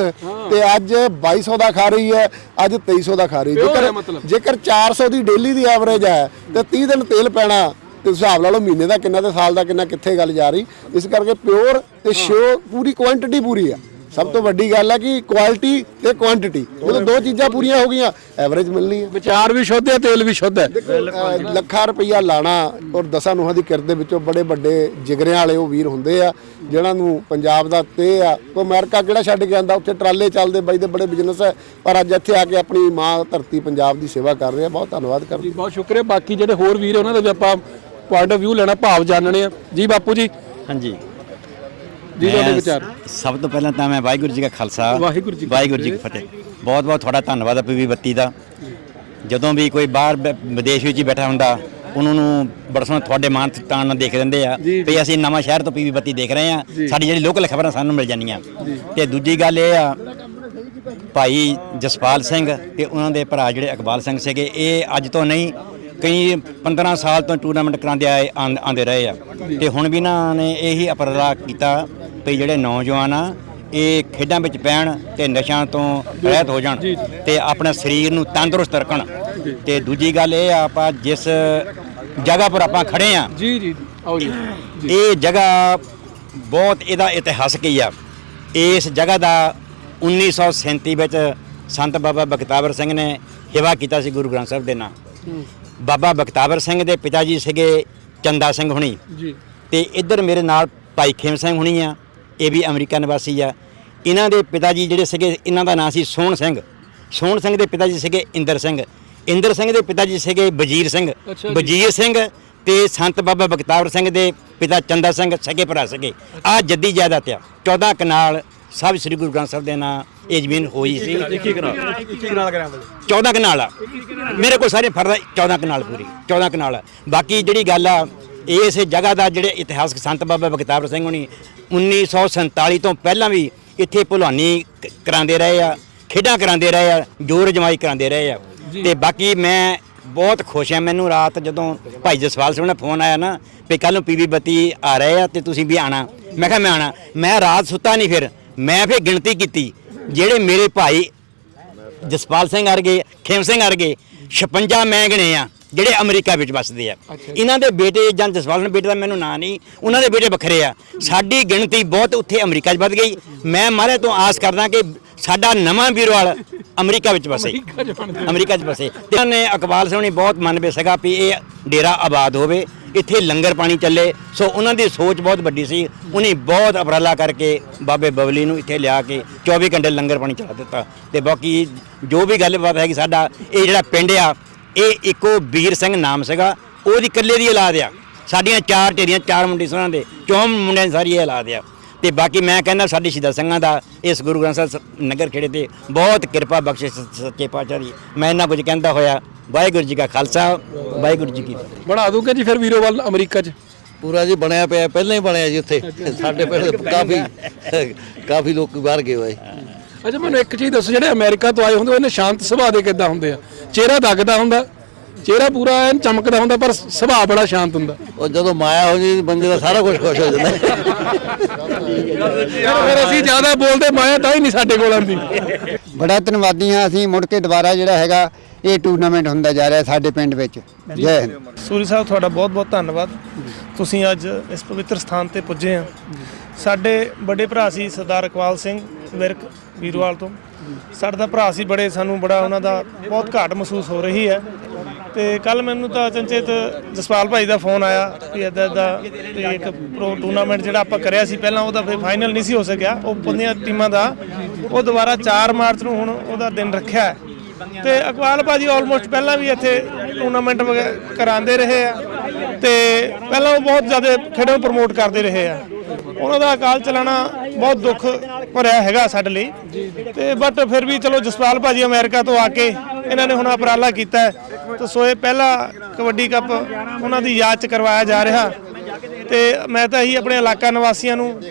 ਤੇ ਅੱਜ 2200 ਦਾ ਖਾ ਰਹੀ ਹੈ ਅੱਜ 2300 ਦਾ ਖਾ ਰਹੀ ਹੈ। ਜੇਕਰ। ਜੇਕਰ 400 ਦੀ ਡੇਲੀ ਦੀ ਐਵਰੇਜ ਹੈ ਤੇ 30 ਦਿਨ ਤੇਲ ਪੈਣਾ ਤੇ ਹਿਸਾਬ ਲਾ ਲਓ ਮਹੀਨੇ ਦਾ ਕਿੰਨਾ ਤੇ ਸਾਲ ਦਾ ਕਿੰਨਾ ਕਿੱਥੇ ਗੱਲ ਜਾ ਰਹੀ। ਇਸ ਕਰਕੇ ਪਿਓਰ ਤੇ ਸ਼ੋ ਪੂਰੀ ਕੁਆਂਟੀਟੀ ਪੂਰੀ ਆ ਸਭ ਤੋਂ ਵੱਡੀ ਗੱਲ ਹੈ ਕਿ ਕੁਆਲਿਟੀ ਤੇ ਕੁਆਂਟੀਟੀ ਜਦੋਂ ਦੋ ਚੀਜ਼ਾਂ ਪੂਰੀਆਂ ਹੋ ਗਈਆਂ ਐਵਰੇਜ ਮਿਲਣੀ ਹੈ। ਵਿਚਾਰ ਵੀ ਸ਼ੁੱਧ ਹੈ ਤੇਲ ਵੀ ਸ਼ੁੱਧ ਹੈ। ਅਹ ਲੱਖਾਂ ਰੁਪਈਆ ਲਾਣਾ ਔਰ ਦਸਾਂ ਨੂੰਹਾਂ ਦੀ ਕਿਰਤ ਦੇ ਵਿੱਚੋਂ ਬੜੇ ਵੱਡੇ ਜਿਗਰਿਆਂ ਵਾਲੇ ਉਹ ਵੀਰ ਹੁੰਦੇ ਆ ਜਿਹਨਾਂ ਨੂੰ ਪੰਜਾਬ ਦਾ ਤੇ ਆ। ਕੋ ਅਮਰੀਕਾ ਕਿਹੜਾ ਛੱਡ ਕੇ ਆਂਦਾ ਉੱਥੇ ਟਰਾਲੇ ਚੱਲਦੇ ਬਾਈ ਦੇ ਬੜੇ ਬਿਜ਼ਨਸ ਹੈ। ਪਰ ਅੱਜ ਇੱਥੇ ਆ ਕੇ ਆਪਣੀ ਮਾਂ ਧਰਤੀ ਪੰਜਾਬ ਦੀ ਸੇਵਾ ਕਰ ਰਹੇ। ਆ ਬਹੁਤ ਧੰਨਵਾਦ ਕਰਦੇ ਜੀ ਬਹੁਤ ਸ਼ੁਕਰੀਆ। ਬਾਕੀ ਜਿਹੜੇ ਹੋਰ ਵੀਰ ਉਹਨਾਂ ਦਾ ਵੀ ਆਪਾਂ ਪੁਆਇੰਟ ਆਫ View ਲੈਣਾ ਭਾਵ ਜਾਣਨੇ ਆ। ਜੀ ਬਾਪੂ ਜੀ। ਹਾਂਜੀ। ਜੀ ਤੁਹਾਡੇ ਮੈਂ ਵਿਚਾਰ। ਸਭ ਤੋਂ ਪਹਿਲਾਂ ਤਾਂ ਮੈਂ ਵਾਹਿਗੁਰੂ ਜੀ ਕਾ ਖਾਲਸਾ ਵਾਹਿਗੁਰੂ ਜੀ ਵਾਹਿਗੁਰੂ ਜੀ ਕੀ ਫਤਿਹ। ਬਹੁਤ ਬਹੁਤ ਤੁਹਾਡਾ ਧੰਨਵਾਦ ਹੈ ਪੀਵੀ ਬੱਤੀ ਦਾ। ਜਦੋਂ ਵੀ ਕੋਈ ਬਾਹਰ ਵਿਦੇਸ਼ ਵਿੱਚ ਹੀ ਬੈਠਾ ਹੁੰਦਾ ਉਹਨਾਂ ਨੂੰ ਬੜਾ ਸੋਹਣਾ ਤੁਹਾਡੇ ਮਾਨ ਤਾਨ ਨਾਲ ਦੇਖ ਰਹਿੰਦੇ ਆ। ਵੀ ਅਸੀਂ ਨਵਾਂ ਸ਼ਹਿਰ ਤੋਂ ਪੀਵੀ ਬੱਤੀ ਦੇਖ ਰਹੇ ਆ। ਸਾਡੀ ਜਿਹੜੀ ਲੋਕਲ ਖਬਰਾਂ ਸਾਨੂੰ ਮਿਲ ਜਾਂਦੀਆਂ। ਤੇ ਦੂਜੀ ਗੱਲ ਇਹ ਆ ਭਾਈ ਜਸਪਾਲ ਸਿੰਘ ਤੇ ਉਹਨਾਂ ਦੇ ਭਰਾ ਜਿਹੜੇ ਇਕਬਾਲ ਸਿੰਘ ਸੀਗੇ ਇਹ ਅੱਜ ਤੋਂ ਨਹੀਂ ਕਈ 15 ਸਾਲ ਤੋਂ ਟੂਰਨਾਮੈਂਟ ਕਰਾਉਂਦੇ ਆਏ ਆਂ- ਆਉਂਦੇ ਰਹੇ ਆ। ਤੇ ਹੁਣ ਵੀ ਨਾ ਨੇ ਇਹੀ ਉਪਰਾਲਾ ਕੀਤਾ ਵੀ ਜਿਹੜੇ ਨੌਜਵਾਨ ਆ ਇਹ ਖੇਡਾਂ ਵਿੱਚ ਪੈਣ ਤੇ ਨਸ਼ਿਆਂ ਤੋਂ ਰਹਿਤ ਹੋ ਜਾਣ ਤੇ ਆਪਣੇ ਸਰੀਰ ਨੂੰ ਤੰਦਰੁਸਤ ਰੱਖਣ। ਤੇ ਦੂਜੀ ਗੱਲ ਇਹ ਆ ਆਪਾਂ ਜਿਸ ਜਗ੍ਹਾ ਪਰ ਆਪਾਂ ਖੜੇ ਆ ਜੀ ਜੀ ਆਓ ਜੀ। ਇਹ ਜਗ੍ਹਾ ਬਹੁਤ ਇਹਦਾ ਇਤਿਹਾਸ ਕੀ ਆ। ਇਸ ਜਗ੍ਹਾ ਦਾ 1937 ਵਿੱਚ ਸੰਤ ਬਾਬਾ ਬਖਤਾਵਰ ਸਿੰਘ ਨੇ ਹਿਵਾ ਕੀਤਾ ਸੀ ਗੁਰੂ ਗ੍ਰੰਥ ਸਾਹਿਬ ਦੇ ਨਾਂ। ਬਾਬਾ ਬਖਤਾਵਰ ਸਿੰਘ ਦੇ ਪਿਤਾ ਜੀ ਸੀਗੇ ਚੰਦਾ ਸਿੰਘ ਹੁਣੀ। ਜੀ। ਤੇ ਇੱਧਰ ਮੇਰੇ ਨਾਲ ਭਾਈ ਖੇਮ ਸਿੰਘ ਹੁਣੀ ਆ। ਇਹ ਵੀ ਅਮਰੀਕਾ ਨਿਵਾਸੀ ਆ। ਇਹਨਾਂ ਦੇ ਪਿਤਾ ਜੀ ਜਿਹੜੇ ਸੀਗੇ ਇਹਨਾਂ ਦਾ ਨਾਂ ਸੀ ਸੋਹਣ ਸਿੰਘ। ਸੋਹਣ ਸਿੰਘ ਦੇ ਪਿਤਾ ਜੀ ਸੀਗੇ ਇੰਦਰ ਸਿੰਘ। ਇੰਦਰ ਸਿੰਘ ਦੇ ਪਿਤਾ ਜੀ ਸੀਗੇ ਵਜੀਰ ਸਿੰਘ। ਵਜੀਰ ਸਿੰਘ ਤੇ ਸੰਤ ਬਾਬਾ ਬਖਤਾਵਰ ਸਿੰਘ ਦੇ ਪਿਤਾ ਚੰਦਾ ਸਿੰਘ ਸਗੇ ਭਰਾ ਸੀਗੇ। ਆ ਜੱਦੀ ਜਾਇਦਾਦ ਆ। 14 ਕਨਾਲ ਸਭ ਸ੍ਰੀ ਗੁਰੂ ਗ੍ਰੰਥ ਸਾਹਿਬ ਦੇ ਨਾਂ ਇਹ ਜ਼ਮੀਨ ਹੋਈ ਸੀ। 14 ਕਨਾਲ ਆ। ਮੇਰੇ ਕੋਲ ਸਾਰੇ ਫਰਦਾ 14 ਕਨਾਲ ਪੂਰੀ 14 ਕਨਾਲ ਆ। ਬਾਕੀ ਜਿਹੜੀ ਗੱਲ ਆ ਇਸ ਜਗ੍ਹਾ ਦਾ ਜਿਹੜੇ ਇਤਿਹਾਸਕ ਸੰਤ ਬਾਬਾ ਬਖਤਾਵਰ ਸਿੰਘ ਹੁਣੀ 1947 ਤੋਂ ਪਹਿਲਾਂ ਵੀ ਇੱਥੇ ਭੁਲਾਨੀ ਕਰਾਉਂਦੇ ਰਹੇ ਆ ਖੇਡਾਂ ਕਰਾਉਂਦੇ ਰਹੇ ਆ ਜੋਰ ਜਮਾਈ ਕਰਾਉਂਦੇ ਰਹੇ ਆ। ਤੇ ਬਾਕੀ ਮੈਂ ਬਹੁਤ ਖੁਸ਼ ਹਾਂ ਮੈਨੂੰ ਰਾਤ ਜਦੋਂ ਭਾਈ ਜਸਵਾਲ ਸਿੰਘ ਦਾ ਫੋਨ ਆਇਆ ਨਾ ਵੀ ਕੱਲ ਨੂੰ ਪੀਵੀ ਬੱਤੀ ਆ ਰਹੇ ਆ ਤੇ ਤੁਸੀਂ ਵੀ ਆਣਾ ਮੈਂ ਕਿਹਾ ਮੈਂ ਆਣਾ ਮੈਂ ਰਾਤ ਸੁੱਤਾ ਨਹੀਂ ਫਿਰ ਮੈਂ ਫਿਰ ਗਿਣਤੀ ਕੀਤੀ ਜਿਹੜੇ ਮੇਰੇ ਭਾਈ ਜਸਪਾਲ ਸਿੰਘ ਵਰਗੇ ਖੇਮ ਸਿੰਘ ਵਰਗੇ 56 ਮੈਂ ਗਿਣੇ ਆ। ਜਿਹੜੇ ਅਮਰੀਕਾ ਵਿੱਚ ਵੱਸਦੇ ਆ। ਇਹਨਾਂ ਦੇ ਬੇਟੇ ਜਾਂ ਜਸਪਾਲ ਸਿੰਘ ਬੇਟੇ ਦਾ ਮੈਨੂੰ ਨਾਂ ਨਹੀਂ ਉਹਨਾਂ ਦੇ ਬੇਟੇ ਵੱਖਰੇ ਆ। ਸਾਡੀ ਗਿਣਤੀ ਬਹੁਤ ਉੱਥੇ ਅਮਰੀਕਾ 'ਚ ਵੱਧ ਗਈ। ਮੈਂ ਮਾਰੇ ਤੋਂ ਆਸ ਕਰਦਾ ਕਿ ਸਾਡਾ ਨਵਾਂ ਵੀਰਵਾਲ ਅਮਰੀਕਾ ਵਿੱਚ ਵਸੇ। ਅਮਰੀਕਾ 'ਚ ਵਸੇ। ਤੇ ਉਹਨਾਂ ਨੇ ਅਕਬਾਲ ਸਿੰਘ ਨੇ ਬਹੁਤ ਮਨ ਵਿੱਚ ਸੀਗਾ ਵੀ ਇਹ ਡੇਰਾ ਆਬਾਦ ਹੋਵੇ। ਇੱਥੇ ਲੰਗਰ ਪਾਣੀ ਚੱਲੇ। ਸੋ ਉਹਨਾਂ ਦੀ ਸੋਚ ਬਹੁਤ ਵੱਡੀ ਸੀ। ਉਹਨੇ ਬਹੁਤ ਉਪਰਾਲਾ ਕਰਕੇ ਬਾਬੇ ਬਵਲੀ ਨੂੰ ਇੱਥੇ ਲਿਆ ਕੇ 24 ਘੰਟੇ ਲੰਗਰ ਪਾਣੀ ਚਲਾ ਦਿੱਤਾ। ਤੇ ਬਾਕੀ ਜੋ ਵੀ ਗੱਲਬਾਤ ਹੈਗੀ ਸਾਡਾ ਇਹ ਜਿਹੜਾ ਪਿੰਡ ਆ ਇਹ ਇੱਕੋ ਵੀਰ ਸਿੰਘ ਨਾਮ ਸੀਗਾ ਉਹਦੀ ਇਕੱਲੇ ਦੀ ਔਲਾਦ ਆ। ਸਾਡੀਆਂ ਚਾਰ ਢੇਰੀਆਂ ਚਾਰ ਮੁੰਡੇ ਸੀ ਉਹਨਾਂ ਦੇ ਚੌਂ ਮੁੰਡਿਆਂ ਦੀ ਸਾਰੀ ਇਹ ਔਲਾਦ ਆ। ਤੇ ਬਾਕੀ ਮੈਂ ਕਹਿੰਦਾ ਸਾਡੀ ਸ਼ਹੀਦਾਂ ਸਿੰਘਾਂ ਦਾ ਇਸ ਗੁਰੂ ਗ੍ਰੰਥ ਸਾਹਿਬ ਨਗਰ ਖੇੜੇ ਤੇ ਬਹੁਤ ਕਿਰਪਾ ਬਖਸ਼ਿਸ਼ ਸੱਚੇ ਪਾਤਸ਼ਾਹ ਦੀ। ਮੈਂ ਇਹਨਾਂ ਕੁਝ ਕਹਿੰਦਾ ਹੋਇਆ ਵਾਹਿਗੁਰੂ ਜੀ ਕਾ ਖਾਲਸਾ ਵਾਹਿਗੁਰੂ ਜੀ ਕੀ ਫਤਿਹ। ਬਣਾ ਦੂੰਗੇ ਜੀ ਫਿਰ ਵੀਰੋਵਾਲ ਅਮਰੀਕਾ 'ਚ? ਪੂਰਾ ਜੀ ਬਣਿਆ ਪਿਆ ਪਹਿਲਾਂ ਹੀ ਬਣਿਆ ਜੀ ਉੱਥੇ। ਸਾਡੇ ਪਿੰਡ ਕਾਫੀ ਕਾਫੀ ਲੋਕ ਬਾਹਰ ਗਏ ਹੋਏ। ਅੱਛਾ ਮੈਨੂੰ ਇੱਕ ਚੀਜ਼ ਦੱਸੋ ਜਿਹੜੇ ਅਮਰੀਕਾ ਤੋਂ ਆਏ ਹੁੰਦੇ ਉਹਨੇ ਸ਼ਾਂਤ ਸੁਭਾਅ ਦੇ ਕਿੱਦਾਂ ਹੁੰਦੇ ਆ? ਚਿਹਰਾ ਦਗਦਾ ਹੁੰਦਾ ਚਿਹਰਾ ਪੂਰਾ ਐਨ ਚਮਕਦਾ ਹੁੰਦਾ ਪਰ ਸੁਭਾਅ ਬੜਾ ਸ਼ਾਂਤ ਹੁੰਦਾ। ਉਹ ਜਦੋਂ ਮਾਇਆ ਹੋ ਜੀ ਬੰਦੇ ਦਾ ਸਾਰਾ ਕੁਝ ਖੁਸ਼ ਹੋ ਜਾਂਦਾ। ਫਿਰ ਅਸੀਂ ਜ਼ਿਆਦਾ ਬੋਲਦੇ ਮਾਇਆ ਤਾਂ ਹੀ ਨਹੀਂ ਸਾਡੇ ਕੋਲ ਆਉਂਦੀ। ਬੜਾ ਧੰਨਵਾਦੀ ਹਾਂ ਅਸੀਂ ਮੁੜ ਕੇ ਦੁਬਾਰਾ ਜਿਹੜਾ ਹੈਗਾ ਇਹ ਟੂਰਨਾਮੈਂਟ ਹੁੰਦਾ ਜਾ ਰਿਹਾ ਸਾਡੇ ਪਿੰਡ ਵਿੱਚ। ਜੈ ਹਿੰਦ। ਸੂਰੀ ਸਾਹਿਬ ਤੁਹਾਡਾ ਬਹੁਤ-ਬਹੁਤ ਧੰਨਵਾਦ। ਤੁਸੀਂ ਅੱਜ ਇਸ ਪਵਿੱਤਰ ਸਥਾਨ ਤੇ ਪੁੱਜੇ ਆ। ਸਾਡੇ ਵੱਡੇ ਭਰਾ ਸੀ ਸਰਦਾਰ ਇਕਬਾਲ ਸਿੰਘ ਵਿਰਕ ਵੀਰਵਾਲ ਤੋਂ। ਸਾਡਾ ਤਾਂ ਭਰਾ ਸੀ ਬੜੇ, ਸਾਨੂੰ ਬੜਾ ਉਹਨਾਂ ਦਾ ਬਹੁਤ ਘਾਟ ਮਹਿਸੂਸ ਹੋ ਰਹੀ ਹੈ। ਤੇ ਕੱਲ ਮੈਨੂੰ ਤਾਂ ਚੰਚੇਤ ਜਸਪਾਲ ਭਾਈ ਦਾ ਫੋਨ ਆਇਆ ਵੀ ਇਦਾਂ ਦਾ ਇੱਕ ਪ੍ਰੋ ਟੂਰਨਾਮੈਂਟ ਜਿਹੜਾ ਆਪਾਂ ਕਰਿਆ ਸੀ, ਪਹਿਲਾਂ ਉਹਦਾ ਫਿਰ ਫਾਈਨਲ ਨਹੀਂ ਸੀ ਹੋ ਸਕਿਆ। ਉਹ ਪੰਦੀਆਂ ਟੀਮਾਂ ਦਾ, ਉਹ ਦੁਬਾਰਾ 4 ਮਾਰਚ ਨੂੰ ਹੁਣ ਉਹਦਾ ਦਿਨ ਰੱਖਿਆ ਹੈ। ਤੇ ਅਕਵਾਲ ਭਾਜੀ ਆਲਮੋਸਟ ਪਹਿਲਾਂ ਵੀ ਇੱਥੇ ਟੂਰਨਾਮੈਂਟ ਕਰਾਉਂਦੇ ਰਹੇ ਆ। ਤੇ ਪਹਿਲਾਂ ਉਹ ਬਹੁਤ ਜ਼ਿਆਦਾ ਖੇਡਾਂ ਨੂੰ ਪ੍ਰਮੋਟ ਕਰਦੇ ਰਹੇ ਆ। ਉਹਨਾਂ ਦਾ ਅਕਾਲ ਚਲਾਣਾ ਬਹੁਤ ਦੁੱਖ ਭਰਿਆ ਹੈਗਾ ਸਾਡੇ ਲਈ। ਤੇ ਬਟ ਫਿਰ ਵੀ ਚਲੋ ਜਸਪਾਲ ਭਾਜੀ ਅਮਰੀਕਾ ਤੋਂ ਆ ਕੇ ਇਹਨਾਂ ਨੇ ਹੁਣ ਉਪਰਾਲਾ ਕੀਤਾ ਹੈ। ਤੇ ਸੋ ਪਹਿਲਾ ਕਬੱਡੀ ਕੱਪ ਉਹਨਾਂ ਦੀ ਯਾਦ ਚ ਕਰਵਾਇਆ ਜਾ ਰਿਹਾ। ਤੇ ਮੈਂ ਤਾਂ ਇਹੀ ਆਪਣੇ ਇਲਾਕਾ ਨਿਵਾਸੀਆਂ ਨੂੰ,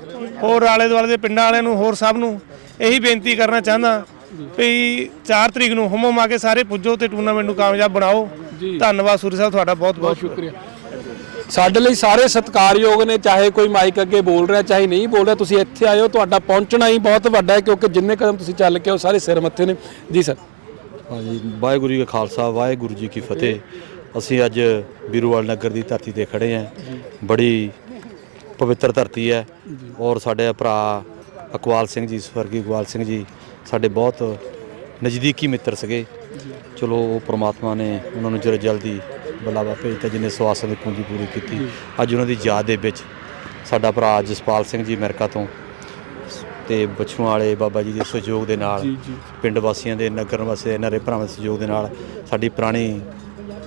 ਹੋਰ ਆਲੇ ਦੁਆਲੇ ਦੇ ਪਿੰਡਾਂ ਵਾਲਿਆਂ ਨੂੰ, ਹੋਰ ਸਭ ਨੂੰ ਇਹੀ ਬੇਨਤੀ ਕਰਨਾ ਚਾਹੁੰਦਾ ਵੀ 4 ਤਰੀਕ ਨੂੰ ਹਮੋ ਮਾ ਕੇ ਸਾਰੇ ਪੁੱਜੋ ਤੇ ਟੂਰਨਾਮੈਂਟ ਨੂੰ ਕਾਮਯਾਬ ਬਣਾਓ। ਧੰਨਵਾਦ ਸੂਰੀ ਸਾਹਿਬ ਤੁਹਾਡਾ ਬਹੁਤ ਬਹੁਤ ਸ਼ੁਕਰੀਆ। ਸਾਡੇ ਲਈ ਸਾਰੇ ਸਤਿਕਾਰਯੋਗ ਨੇ ਚਾਹੇ ਕੋਈ ਮਾਈਕ ਅੱਗੇ ਬੋਲ ਰਿਹਾ ਚਾਹੇ ਨਹੀਂ ਬੋਲ ਰਿਹਾ ਤੁਸੀਂ ਇੱਥੇ ਆਇਓ ਤੁਹਾਡਾ ਪਹੁੰਚਣਾ ਹੀ ਬਹੁਤ ਵੱਡਾ ਹੈ ਕਿਉਂਕਿ ਜਿੰਨੇ ਕਦਮ ਤੁਸੀਂ ਚੱਲ ਕੇ ਉਹ ਸਾਰੇ ਸਿਰ ਮੱਥੇ ਨੇ। ਜੀ ਸਰ। ਹਾਂਜੀ ਵਾਹਿਗੁਰੂ ਜੀ ਕਾ ਖਾਲਸਾ ਵਾਹਿਗੁਰੂ ਜੀ ਕੀ ਫਤਿਹ। ਅਸੀਂ ਅੱਜ ਬੀਰੂਵਾਲ ਨਗਰ ਦੀ ਧਰਤੀ ਤੇ ਖੜੇ ਹਾਂ। ਬੜੀ ਪਵਿੱਤਰ ਧਰਤੀ ਹੈ। ਔਰ ਸਾਡੇ ਭਰਾ ਅਕਵਾਲ ਸਿੰਘ ਜੀ ਸਵਰਗੀ ਇਕਬਾਲ ਸਿੰਘ ਜੀ ਸਾਡੇ ਬਹੁਤ ਨਜ਼ਦੀਕੀ ਮਿੱਤਰ ਸੀਗੇ। ਚਲੋ ਉਹ ਪ੍ਰਮਾਤਮਾ ਨੇ ਉਹਨਾਂ ਨੂੰ ਜਰ ਜਲਦੀ ਬੁਲਾਵਾ ਭੇਜਤਾ ਜਿਨੇ ਸਵਾਸਾਂ ਦੀ ਪੂੰਜੀ ਪੂਰੀ ਕੀਤੀ। ਅੱਜ ਉਹਨਾਂ ਦੀ ਯਾਦ ਦੇ ਵਿੱਚ ਸਾਡਾ ਭਰਾ ਜਸਪਾਲ ਸਿੰਘ ਜੀ ਅਮਰੀਕਾ ਤੋਂ ਤੇ ਬਛੂਆਂ ਵਾਲੇ ਬਾਬਾ ਜੀ ਦੇ ਸਹਿਯੋਗ ਦੇ ਨਾਲ ਪਿੰਡ ਵਾਸੀਆਂ ਦੇ ਨਗਰ ਵਾਸੀਆਂ ਦੇ ਨਰੇ ਭਰਾਵਾਂ ਦੇ ਸਹਿਯੋਗ ਦੇ ਨਾਲ ਸਾਡੀ ਪੁਰਾਣੀ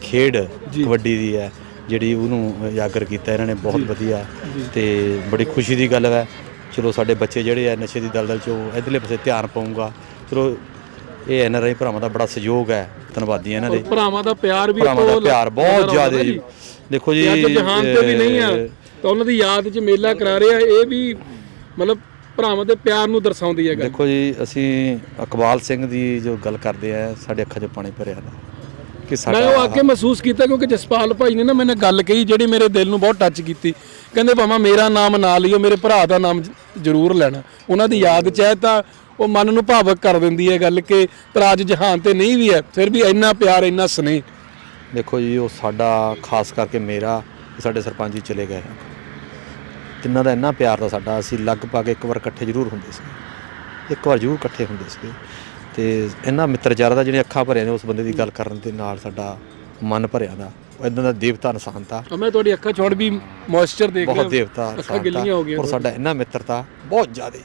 ਖੇਡ ਕਬੱਡੀ ਦੀ ਹੈ ਜਿਹੜੀ ਉਹਨੂੰ ਉਜਾਗਰ ਕੀਤਾ। ਇਹਨਾਂ ਨੇ ਬਹੁਤ ਵਧੀਆ ਤੇ ਬੜੀ ਖੁਸ਼ੀ ਦੀ ਗੱਲ ਹੈ। ਚਲੋ ਸਾਡੇ ਬੱਚੇ ਜਿਹੜੇ ਆ ਨਸ਼ੇ ਦੀ ਦਲਦਲ ਚੋਂ ਇਧਰਲੇ ਪਾਸੇ ਧਿਆਨ ਪਾਊਗਾ। ਚਲੋ ਇਹ ਐਨ ਆਰ ਆਈ ਭਰਾਵਾਂ ਦਾ ਬੜਾ ਸਹਿਯੋਗ ਹੈ ਧੰਨਵਾਦੀ ਇਹਨਾਂ ਦੇ। ਭਰਾਵਾਂ ਦਾ ਪਿਆਰ ਵੀ ਭਰਾਵਾਂ ਦਾ ਪਿਆਰ ਬਹੁਤ ਜ਼ਿਆਦਾ ਜੀ। ਦੇਖੋ ਜੀ ਅੱਜ ਜਹਾਨ ਤੇ ਵੀ ਨਹੀਂ ਆ ਤਾਂ ਉਹਨਾਂ ਦੀ ਯਾਦ 'ਚ ਮੇਲਾ ਕਰਾ ਰਹੇ ਆ ਇਹ ਵੀ ਮਤਲਬ ਭਰਾਵਾਂ ਦੇ ਪਿਆਰ ਨੂੰ ਦਰਸਾਉਂਦੀ ਹੈ ਗੱਲ। ਦੇਖੋ ਜੀ ਅਸੀਂ ਇਕਬਾਲ ਸਿੰਘ ਦੀ ਜੋ ਗੱਲ ਕਰਦੇ ਆ ਸਾਡੇ ਅੱਖਾਂ 'ਚ ਪਾਣੀ ਭਰਿਆ ਦਾ ਕਿ ਮੈਂ ਉਹ ਆ ਸਾਡਾ ਕੇ ਮਹਿਸੂਸ ਕੀਤਾ ਕਿਉਂਕਿ ਜਸਪਾਲ ਭਾਈ ਨੇ ਨਾ ਮੈਨੂੰ ਗੱਲ ਕਹੀ ਜਿਹੜੀ ਮੇਰੇ ਦਿਲ ਨੂੰ ਬਹੁਤ ਟੱਚ ਕੀਤੀ। ਕਹਿੰਦੇ ਭਾਵੇਂ ਮੇਰਾ ਨਾਮ ਨਾ ਲਿਓ, ਮੇਰੇ ਭਰਾ ਦਾ ਨਾਮ ਜ਼ਰੂਰ ਲੈਣਾ। ਉਹਨਾਂ ਦੀ ਯਾਦ 'ਚ ਹੈ ਤਾਂ ਉਹ ਮਨ ਨੂੰ ਭਾਵਕ ਕਰ ਦਿੰਦੀ ਹੈ ਗੱਲ ਕਿ ਪਰ ਜਹਾਨ ਤੇ ਨਹੀਂ ਵੀ ਹੈ, ਫਿਰ ਵੀ ਇੰਨਾ ਪਿਆਰ, ਇੰਨਾ ਸਨੇਹ। ਦੇਖੋ ਜੀ, ਉਹ ਸਾਡਾ, ਖਾਸ ਕਰਕੇ ਮੇਰਾ ਸਾਡੇ ਸਰਪੰਚ ਜੀ ਚਲੇ ਗਏ। ਤਿੰਨਾਂ ਦਾ ਇੰਨਾ ਪਿਆਰ ਦਾ ਸਾਡਾ, ਅਸੀਂ ਲਗਭਗ ਇੱਕ ਵਾਰ ਇਕੱਠੇ ਜ਼ਰੂਰ ਹੁੰਦੇ ਸੀ। ਇੱਕ ਵਾਰ ਜ਼ਰੂਰ ਇਕੱਠੇ ਹੁੰਦੇ ਸੀ। ਤੇ ਇੰਨਾ ਮਿੱਤਰਚਾਰ ਦਾ ਜਿਹੜੇ ਅੱਖਾਂ ਭਰਿਆ ਨੇ ਉਸ ਬੰਦੇ ਦੀ ਗੱਲ ਕਰਨ ਦੇ ਨਾਲ ਸਾਡਾ ਮਨ ਭਰਿਆ ਦਾ। ਇਦਾਂ ਦਾ ਦੇਵਤਾ ਇਨਸਾਨ ਤਾਂ। ਮੈਂ ਤੁਹਾਡੀ ਅੱਖਾਂ ਛੋੜ ਵੀ ਮੋਇਸਚਰ ਦੇਖ ਬਹੁਤ ਰਿਹਾ। ਦੇਵਤਾ ਅੱਖਾਂ ਗਿੱਲੀਆਂ ਹੋ ਗਈਆਂ ਔਰ ਸਾਡਾ ਇੰਨਾ ਮਿੱਤਰਤਾ ਬਹੁਤ ਜ਼ਿਆਦੇ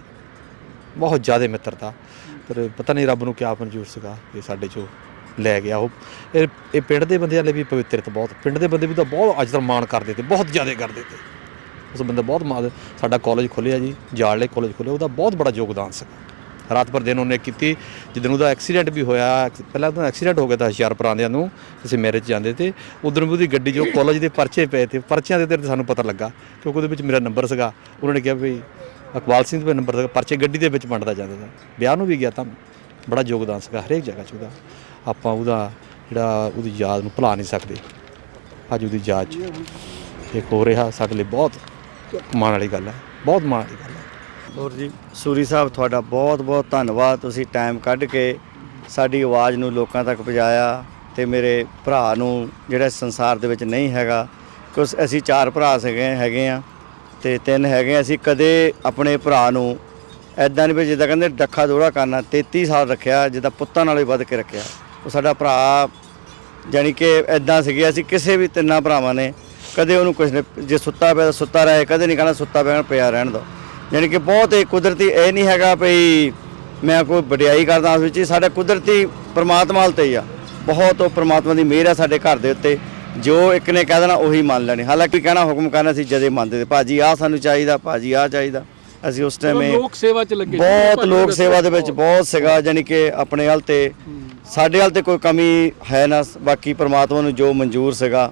ਬਹੁਤ ਜ਼ਿਆਦੇ ਮਿੱਤਰਤਾ ਪਰ ਪਤਾ ਨਹੀਂ ਰੱਬ ਨੂੰ ਕਿਆ ਮਨਜ਼ੂਰ ਸੀਗਾ ਕਿ ਸਾਡੇ ਚੋਂ ਲੈ ਗਿਆ ਉਹ। ਇਹ ਇਹ ਪਿੰਡ ਦੇ ਬੰਦਿਆਂ ਲਈ ਵੀ ਪਵਿੱਤਰਤ ਬਹੁਤ ਪਿੰਡ ਦੇ ਬੰਦੇ ਵੀ ਤਾਂ ਬਹੁਤ ਅੱਜ ਤੱਕ ਮਾਣ ਕਰਦੇ ਤੇ ਬਹੁਤ ਜ਼ਿਆਦੇ ਕਰਦੇ ਤੇ। ਉਸ ਬੰਦੇ ਬਹੁਤ ਮਾਣ ਸਾਡਾ ਕਾਲਜ ਖੁੱਲਿਆ ਜੀ ਜਾੜਲੇ ਕਾਲਜ ਖੁੱਲਿਆ ਉਹਦਾ ਬਹੁਤ ਬੜਾ ਯੋਗਦਾਨ ਸੀਗਾ। ਰਾਤ ਭਰ ਦਿਨ ਉਹਨੇ ਕੀਤੀ, ਜਿੱਦਣ ਉਹਦਾ ਐਕਸੀਡੈਂਟ ਵੀ ਹੋਇਆ, ਪਹਿਲਾਂ ਤਾਂ ਐਕਸੀਡੈਂਟ ਹੋ ਗਿਆ ਤਾਂ ਹੁਸ਼ਿਆਰਪੁਰ ਆਉਂਦਿਆਂ ਨੂੰ ਅਸੀਂ ਮੈਰਿਜ ਜਾਂਦੇ ਤੇ, ਉਧਰ ਵੀ ਉਹਦੀ ਗੱਡੀ ਜੋ ਕਾਲਜ ਦੇ ਪਰਚੇ ਪਏ ਤੇ, ਪਰਚਿਆਂ ਦੇ ਉੱਤੇ ਸਾਨੂੰ ਪਤਾ ਲੱਗਾ, ਕਿਉਂਕਿ ਉਹਦੇ ਵਿੱਚ ਮੇਰਾ ਨੰਬਰ ਸੀਗਾ, ਉਹਨਾਂ ਨੇ ਕਿਹਾ ਵੀ ਅਕਬਾਲ ਸਿੰਘ ਦਾ ਨੰਬਰ ਸੀਗਾ, ਪਰਚੇ ਗੱਡੀ ਦੇ ਵਿੱਚ ਵੰਡਦਾ ਜਾਂਦਾ ਸੀ, ਵਿਆਹ ਨੂੰ ਵੀ ਗਿਆ ਤਾਂ ਬੜਾ ਯੋਗਦਾਨ ਸੀਗਾ, ਹਰੇਕ ਜਗ੍ਹਾ 'ਚ ਉਹਦਾ, ਆਪਾਂ ਉਹਦਾ ਜਿਹੜਾ ਉਹਦੀ ਯਾਦ ਨੂੰ ਭੁਲਾ ਨਹੀਂ ਸਕਦੇ, ਅੱਜ ਉਹਦੀ ਯਾਦ 'ਚ ਇੱਕ ਹੋ ਰਿਹਾ, ਸਾਡੇ ਲਈ ਬਹੁਤ ਮਾਣ ਵਾਲੀ ਗੱਲ ਹੈ, ਬਹੁਤ ਮਾਣ ਵਾਲੀ ਗੱਲ ਹੋਰ ਜੀ, ਸੂਰੀ ਸਾਹਿਬ ਤੁਹਾਡਾ ਬਹੁਤ ਬਹੁਤ ਧੰਨਵਾਦ। ਤੁਸੀਂ ਟਾਈਮ ਕੱਢ ਕੇ ਸਾਡੀ ਆਵਾਜ਼ ਨੂੰ ਲੋਕਾਂ ਤੱਕ ਪਹੁੰਚਾਇਆ ਤੇ ਮੇਰੇ ਭਰਾ ਨੂੰ ਜਿਹੜਾ ਸੰਸਾਰ ਦੇ ਵਿੱਚ ਨਹੀਂ ਹੈਗਾ ਕੁਝ ਅਸੀਂ ਚਾਰ ਭਰਾ ਸੀਗੇ, ਹੈਗੇ ਆ ਤੇ ਤਿੰਨ ਹੈਗੇ ਅਸੀਂ ਕਦੇ ਆਪਣੇ ਭਰਾ ਨੂੰ ਐਦਾਂ ਨਹੀਂ ਵੀ ਜਿੱਦਾਂ ਕਹਿੰਦੇ ਡੱਖਾ ਦੋੜਾ ਕਰਨਾ 33 ਸਾਲ ਰੱਖਿਆ, ਜਿੱਦਾਂ ਪੁੱਤਾਂ ਨਾਲੋਂ ਹੀ ਵੱਧ ਕੇ ਰੱਖਿਆ। ਉਹ ਸਾਡਾ ਭਰਾ ਜਾਣੀ ਕਿ ਐਦਾਂ ਸੀਗੇ, ਅਸੀਂ ਕਿਸੇ ਵੀ ਤਿੰਨਾਂ ਭਰਾਵਾਂ ਨੇ ਕਦੇ ਉਹਨੂੰ ਕੁਝ ਨੇ, ਜੇ ਸੁੱਤਾ ਪਿਆ ਤਾਂ ਸੁੱਤਾ ਰਹੇ, ਕਦੇ ਨਹੀਂ ਕਹਣਾ ਸੁੱਤਾ ਪਿਆ ਪਿਆ ਰਹਿਣ ਦੋ। ਯਾਨੀ ਕਿ ਬਹੁਤ ਇਹ ਕੁਦਰਤੀ ਇਹ ਨਹੀਂ ਹੈਗਾ ਭਈ ਮੈਂ ਕੋਈ ਵਡਿਆਈ ਕਰਦਾ ਉਸ ਵਿੱਚ। ਹੀ ਸਾਡਾ ਕੁਦਰਤੀ ਪ੍ਰਮਾਤਮਾ ਹਾਲ ਤੇ ਹੀ ਆ। ਬਹੁਤ ਉਹ ਪ੍ਰਮਾਤਮਾ ਦੀ ਮਿਹਰ ਆ ਸਾਡੇ ਘਰ ਦੇ ਉੱਤੇ। ਜੋ ਇੱਕ ਨੇ ਕਹਿ ਦੇਣਾ ਉਹੀ ਮੰਨ ਲੈਣੇ। ਹਾਲਾਂਕਿ ਕਹਿਣਾ ਹੁਕਮ ਕਰਨਾ ਸੀ ਜਦੇ ਮੰਨਦੇ ਤੇ। ਭਾਜੀ ਆਹ ਸਾਨੂੰ ਚਾਹੀਦਾ ਭਾਜੀ ਆਹ ਚਾਹੀਦਾ। ਅਸੀਂ ਉਸ ਟਾਈਮ ਲੋਕ ਸੇਵਾ 'ਚ ਲੱਗੇ। ਬਹੁਤ ਲੋਕ। ਸੇਵਾ ਦੇ ਵਿੱਚ ਬਹੁਤ। ਸੀਗਾ ਯਾਨੀ ਕਿ ਆਪਣੇ ਹਾਲ ਤੇ ਸਾਡੇ ਹਾਲ ਤੇ ਕੋਈ ਕਮੀ ਹੈ ਨਾ। ਬਾਕੀ ਪ੍ਰਮਾਤਮਾ ਨੂੰ ਜੋ ਮਨਜ਼ੂਰ ਸੀਗਾ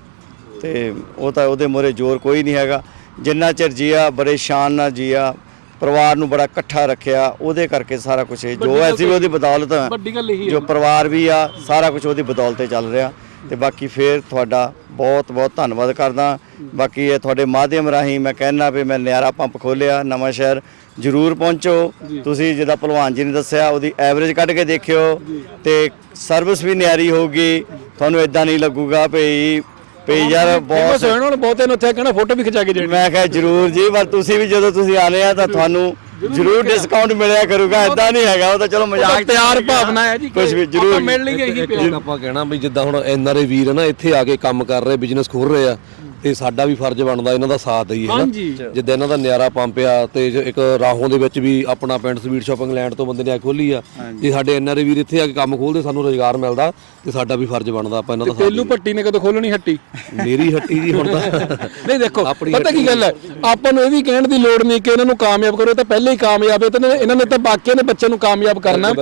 ਤੇ ਉਹ ਤਾਂ ਉਹਦੇ ਮੋਰੇ ਜ਼ੋਰ ਕੋਈ ਨਹੀਂ ਹੈਗਾ। ਜਿੰਨਾ ਚਿਰ ਜੀਆ ਬੜੇ ਸ਼ਾਨ ਨਾਲ ਜੀਆ। ਪਰਿਵਾਰ ਨੂੰ ਬੜਾ ਇਕੱਠਾ ਰੱਖਿਆ ਉਹਦੇ ਕਰਕੇ ਸਾਰਾ ਕੁਝ ਜੋ ਐਸੀ ਵੀ ਉਹਦੀ ਬਦੌਲਤ। ਵੱਡੀ ਗੱਲ ਇਹੀ ਹੈ ਜੋ ਪਰਿਵਾਰ ਵੀ ਆ ਸਾਰਾ ਕੁਝ ਉਹਦੀ ਬਦੌਲਤ ਤੇ ਚੱਲ ਰਿਹਾ। ਤੇ ਬਾਕੀ ਫੇਰ ਤੁਹਾਡਾ ਬਹੁਤ ਬਹੁਤ ਧੰਨਵਾਦ ਕਰਦਾ। ਬਾਕੀ ਇਹ ਤੁਹਾਡੇ ਮਾਧਿਅਮ ਰਾਹੀਂ ਮੈਂ ਕਹਿਣਾ ਵੀ ਮੈਂ ਨਿਆਰਾ ਪੰਪ ਖੋਲਿਆ ਨਵਾਂ ਸ਼ਹਿਰ ਜਰੂਰ ਪਹੁੰਚੋ। ਤੁਸੀਂ ਜਿਹਦਾ ਭਲਵਾਨ ਜੀ ਨੇ ਦੱਸਿਆ ਉਹਦੀ ਐਵਰੇਜ ਕੱਢ ਕੇ ਦੇਖਿਓ। ਤੇ ਸਰਵਿਸ ਵੀ ਨਿਆਰੀ ਹੋਊਗੀ। ਤੁਹਾਨੂੰ ਇਦਾਂ ਨਹੀਂ ਲੱਗੂਗਾ ਭਈ ਭਈ ਯਾਰ ਬਹੁਤ ਹੋਏ ਨਾ ਬਹੁਤੇ ਨੂੰ ਉੱਥੇ ਕਹਿਣਾ ਫੋਟੋ ਵੀ ਖਿਚਾ ਕੇ ਦੇਣੀ। ਮੈਂ ਕਿਹਾ ਜਰੂਰ ਜੀ ਪਰ ਤੁਸੀਂ ਵੀ ਜਦੋਂ ਤੁਸੀਂ ਆਨੇ ਆ ਤਾਂ ਤੁਹਾਨੂੰ ਜਰੂਰ ਡਿਸਕਾਊਂਟ ਮਿਲਿਆ ਕਰੂਗਾ ਇਦਾਂ ਨਹੀਂ ਹੈਗਾ ਉਹ ਤਾਂ ਚਲੋ ਮਜ਼ਾਕ ਚ ਤਿਆਰ ਭਾਵਨਾ ਹੈ ਜੀ ਕੁਝ ਵੀ ਆਪਾਂ ਜਰੂਰ। ਮਿਲ ਲਈਏ ਇਹੀ ਪਿਆਰ। ਆਪਾਂ ਕਹਿਣਾ ਵੀ ਜਿੱਦਾਂ ਹੁਣ ਐਨਆਰਏ ਵੀਰ ਨਾ ਇੱਥੇ ਆ ਕੇ ਕੰਮ ਕਰ ਰਹੇ ਬਿਜ਼ਨਸ ਖੋਲ ਰਹੇ ਆ। ਤੇ ਸਾਡਾ ਵੀ ਫਰਜ਼ ਬਣਦਾ ਇਹਨਾਂ ਦਾ ਸਾਥ ਦਈਏ ਨਾ ਹਾਂਜੀ। ਜਿੱਦਾਂ ਇਹਨਾਂ ਦਾ ਨਿਆਰਾ ਪੰਪ ਆ ਤੇ ਜੋ ਇੱਕ ਰਾਹੋਂ ਦੇ ਵਿੱਚ ਵੀ ਆਪਣਾ ਪਿੰਡ ਸਵੀਟ ਸ਼ਾਪਿੰਗ ਲੈਂਡ ਤੋਂ ਬੰਦੇ ਨੇ ਆ ਖੋਲੀ ਆ ਜੇ ਸਾਡੇ ਐਨਆਰਏ ਵੀਰ ਇੱਥੇ ਆ ਕੇ ਕੰਮ ਖੋਲਦੇ ਸਾਨੂੰ ਰੋਜ਼ਗਾਰ ਮਿਲਦਾ ਤੇ ਸਾਡਾ ਵੀ ਫਰਜ਼ ਬਣਦਾ ਆਪਾਂ ਇਹਨਾਂ ਦਾ ਸਾਥ ਤੇਲੂ ਭੱਟੀ ਨੇ ਕਦੋਂ ਖੋਲਣੀ ਹੱਟੀ? ਦਈਏ। ਮੇਰੀ ਹੱਟੀ ਜੀ ਹੁਣ ਤਾਂ <laughs> ਨਹੀਂ ਦੇਖੋ ਆਪਣੀ ਪਤਾ ਕੀ ਗੱਲ ਹੈ? ਆਪਾਂ ਨੂੰ ਇਹ ਵੀ ਕਹਿਣ ਦੀ ਲੋੜ ਨਹੀਂ ਕਿ ਇਹਨਾਂ ਨੂੰ ਕਾਮਯਾਬ ਕਰੋ ਇਹ ਤਾਂ ਪਹਿਲੇ ਹੀ ਕਾਮਯਾਬ ਹੈ ਤੇ ਇਹਨਾਂ ਨੇ- ਇਹਨਾਂ ਨੇ ਤਾਂ ਬਾਕੀਆਂ ਦੇ ਬੱਚਿਆਂ ਨੂੰ ਕਾਮਯਾਬ ਕਰਨਾ।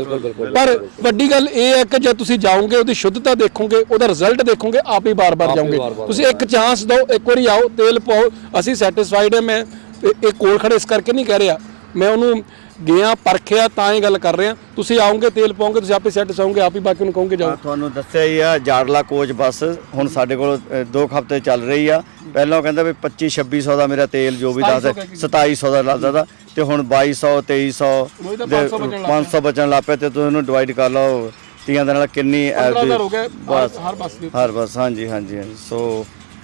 ਪਰ ਵੱਡੀ ਗੱਲ ਇਹ ਹੈ ਕਿ ਜੇ ਤੁਸੀਂ ਜਾਓਗੇ ਉਹਦੀ ਸ਼ੁੱਧਤਾ ਦੇਖੋਗੇ ਉਹਦਾ ਰਿਜ਼ਲਟ ਦੇਖੋਗੇ ਆਪ ਹੀ ਬਾਰ-ਬਾਰ ਜਾਓਗੇ। ਤੁਸੀਂ ਇੱਕ ਚਾਂਸ ਦਿਓ ਇੱਕ ਵਾਰੀ ਆਓ ਤੇਲ ਪਾਓ ਅਸੀਂ ਸੈਟੀਸਫਾਈਡ ਹਾਂ ਮੈਂ ਇਹ ਕੋਲ ਖੜੇ ਇਸ ਕਰਕੇ ਨਹੀਂ ਕਹਿ ਰਿਹਾ। ਮੈਂ ਉਹਨੂੰ ਗਿਆ ਪਰਖਿਆ ਤਾਂ ਹੀ ਗੱਲ ਕਰ ਰਿਹਾ। ਤੁਸੀਂ ਆਓਗੇ ਤੇਲ ਪਾਓਗੇ ਤੁਸੀਂ ਆਪੇ ਸੈਟ ਹੋਗੇ ਆਪ ਹੀ ਬਾਕੀ ਨੂੰ ਕਹੋਗੇ ਜਾਓ। ਤੁਹਾਨੂੰ ਦੱਸਿਆ ਹੀ ਆ ਜਾੜਲਾ ਕੋਚ ਬੱਸ ਹੁਣ ਸਾਡੇ ਕੋਲ ਅ, ਦੋ ਕੁ ਹਫ਼ਤੇ ਚੱਲ ਰਹੀ ਆ। ਪਹਿਲਾਂ ਉਹ ਕਹਿੰਦਾ ਵੀ 25 2600 ਦਾ ਮੇਰਾ ਤੇਲ ਜੋ ਵੀ ਦੱਸਦਾ 2700 ਦਾ ਲੱਗਦਾ ਦਾ ਤੇ ਹੁਣ 2200 2300 ਉਹੀ ਤਾਂ ਦੇ 500 ਬਚਣ ਲੱਗ 500 ਬਚਣ ਲੱਗ ਪਿਆ ਤੇ ਤੁਸੀਂ ਇਹਨੂੰ ਡਿਵਾਈਡ ਕਰ ਲਓ। ਤੀਆਂ ਦੇ ਨਾਲ ਕਿੰਨੀ 15000 ਹੋ ਗਏ ਬਸ ਹਰ ਬੱਸ ਹਰ ਬੱਸ ਹਾਂਜੀ ਹਾਂਜੀ ਹਾਂਜੀ। ਸੋ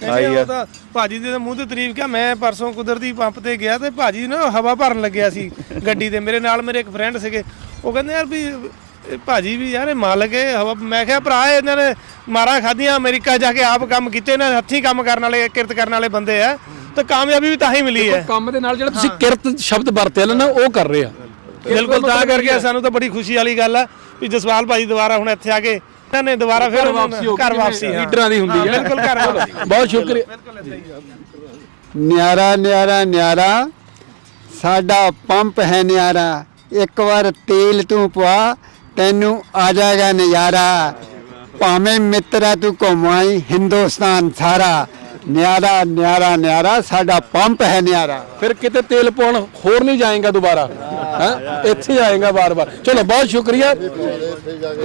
ਕਹਿੰਦੇ ਆਈ ਉਹ ਆ ਤਾਂ ਭਾਜੀ ਦੇ ਤਾਂ ਮੂੰਹ ਤੇ ਤਾਰੀਫ ਕਿਹਾ ਮੈਂ ਪਰਸੋਂ ਕੁਦਰਤੀ ਪੰਪ ਤੇ ਗਿਆ ਤੇ ਭਾਜੀ ਨਾ ਹਵਾ ਭਰਨ ਲੱਗਿਆ ਸੀ ਗੱਡੀ ਦੇ ਮੇਰੇ ਨਾਲ ਮੇਰੇ ਇੱਕ ਫਰੈਂਡ ਸੀਗੇ। ਉਹ ਕਹਿੰਦੇ ਯਾਰ ਵੀ ਇਹ ਭਾਜੀ ਵੀ ਯਾਰ ਇਹ ਮਾਲਕ ਹੈ ਹਵਾ ਮੈਂ ਕਿਹਾ ਭਰਾ ਇਹਨਾਂ ਨੇ ਮਾਰਾ ਖਾਧੀਆਂ ਅਮਰੀਕਾ ਜਾ ਕੇ ਆਪ ਕੰਮ ਕੀਤੇ ਨੇ ਹੱਥੀਂ ਕੰਮ ਕਰਨ ਵਾਲੇ ਕਿਰਤ ਕਰਨ ਵਾਲੇ ਬੰਦੇ ਆ। ਤੇ ਕਾਮਯਾਬੀ ਵੀ ਤਾਂ ਹੀ ਮਿਲੀ ਹੈ। ਕੰਮ ਦੇ ਨਾਲ ਜਿਹੜਾ ਤੁਸੀਂ ਕਿਰਤ ਸ਼ਬਦ ਵਰਤਿਆ ਨਾ ਉਹ ਕਰ ਰਹੇ ਆ। ਬਿਲਕੁਲ ਤਾਂ ਕਰਕੇ ਸਾਨੂੰ ਤਾਂ ਬੜੀ ਖੁਸ਼ੀ ਵਾਲੀ ਗੱਲ ਆ ਵੀ ਜਸਵਾਲ ਭਾਜੀ ਦੁਬਾਰਾ ਹੁਣ ਇੱਥੇ ਆ ਕੇ ਇਹਨਾਂ ਨੇ ਦੁਬਾਰਾ ਫਿਰ ਘਰ ਵਾਪਸੀ ਹੋ ਗਈ ਘਰ ਵਾਪਸੀ ਜਿਵੇਂ ਹਾਂ। ਲੀਡਰਾਂ ਦੀ ਹੁੰਦੀ ਹਾਂ, ਹੈ। ਬਿਲਕੁਲ ਘਰ ਵਾਪਸੀ। <laughs> ਬਹੁਤ ਸ਼ੁਕਰੀਆ। ਨਿਆਰਾ ਨਿਆਰਾ ਨਿਆਰਾ ਸਾਡਾ ਪੰਪ ਹੈ ਨਿਆਰਾ। ਇੱਕ ਵਾਰ ਤੇਲ ਤੂੰ ਪਵਾ ਤੈਨੂੰ ਆ ਜਾਏਗਾ ਨਜ਼ਾਰਾ। ਭਾਵੇਂ ਮਿੱਤਰਾ ਤੂੰ ਘੁੰਮਾਈ ਹਿੰਦੁਸਤਾਨ ਸਾਰਾ। ਨਿਆਰਾ ਨਿਆਰਾ ਨਿਆਰਾ, ਸਾਡਾ ਪੰਪ ਹੈ ਨਿਆਰਾ। ਫਿਰ ਕਿਤੇ ਤੇਲ ਪਾਉਣ ਹੋਰ ਨਹੀਂ ਜਾਏਗਾ ਦੁਬਾਰਾ, ਹੈ? ਇੱਥੇ ਆਏਗਾ ਬਾਰ-ਬਾਰ ਚਲੋ, ਬਹੁਤ ਸ਼ੁਕਰੀਆ।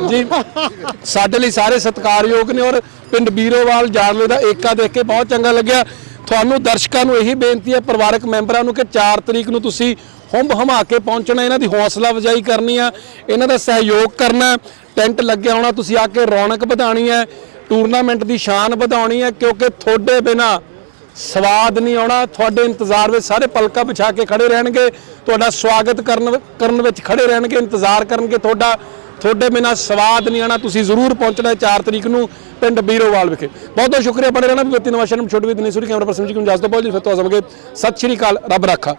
ਜੀ, ਸਾਡੇ ਲਈ ਸਾਰੇ ਸਤਿਕਾਰਯੋਗ ਨੇ ਔਰ ਪਿੰਡ ਬੀਰੋਵਾਲ, ਜਾਰਲੇ ਦਾ ਏਕਾ ਦੇਖ ਕੇ ਬਹੁਤ ਚੰਗਾ ਲੱਗਿਆ। ਤੁਹਾਨੂੰ ਦਰਸ਼ਕਾਂ ਨੂੰ ਇਹੀ ਬੇਨਤੀ ਹੈ, ਪਰਿਵਾਰਕ ਮੈਂਬਰਾਂ ਨੂੰ ਕਿ 4 ਤਰੀਕ ਨੂੰ ਤੁਸੀਂ ਹੁੰਬ ਹਮਾ ਕੇ ਪਹੁੰਚਣਾ, ਇਹਨਾਂ ਦੀ ਹੌਸਲਾ ਅਫਜ਼ਾਈ ਕਰਨੀ ਆ, ਇਹਨਾਂ ਦਾ ਸਹਿਯੋਗ ਕਰਨਾ। ਟੈਂਟ ਲੱਗਿਆ ਹੋਣਾ, ਤੁਸੀਂ ਆ ਕੇ ਰੌਣਕ ਵਧਾਣੀ ਹੈ। ਟੂਰਨਾਮੈਂਟ ਦੀ ਸ਼ਾਨ ਵਧਾਉਣੀ ਹੈ ਕਿਉਂਕਿ ਤੁਹਾਡੇ ਬਿਨਾ ਸਵਾਦ ਨਹੀਂ ਆਉਣਾ, ਤੁਹਾਡੇ ਇੰਤਜ਼ਾਰ ਵਿੱਚ ਸਾਰੇ ਪਲਕਾ ਵਿਛਾ ਕੇ ਖੜੇ ਰਹਿਣਗੇ, ਤੁਹਾਡਾ ਸਵਾਗਤ ਕਰਨ ਕਰਨ ਵਿੱਚ ਖੜੇ ਰਹਿਣਗੇ, ਇੰਤਜ਼ਾਰ ਕਰਨਗੇ, ਤੁਹਾਡਾ, ਤੁਹਾਡੇ ਬਿਨਾ ਸਵਾਦ ਨਹੀਂ ਆਣਾ ਤੁਸੀਂ ਜ਼ਰੂਰ ਪਹੁੰਚਣਾ ਹੈ 4 ਤਰੀਕ ਨੂੰ ਪਿੰਡ ਬੀਰੋਵਾਲ ਵਿਖੇ। ਬਹੁਤ ਬਹੁਤ ਸ਼ੁਕਰੀਆ ਬੜੇ ਰਹਿਣਾ ਵੀ ਬੱਤੀ ਛੋਟੇ ਵੀ ਦਿਨੀ ਸੂਰੀ ਕੈਮਰਾ ਪਰਸਨ ਜੀ ਨੂੰ ਇਜਾਜ਼ਤ ਬਹੁਤ ਜੀ, ਫਿਰ ਤੋਂ ਆਜ਼ਮਗੇ ਸਤਿ ਸ਼੍ਰੀ ਅਕਾਲ, ਰੱਬ ਰਾਖਾ।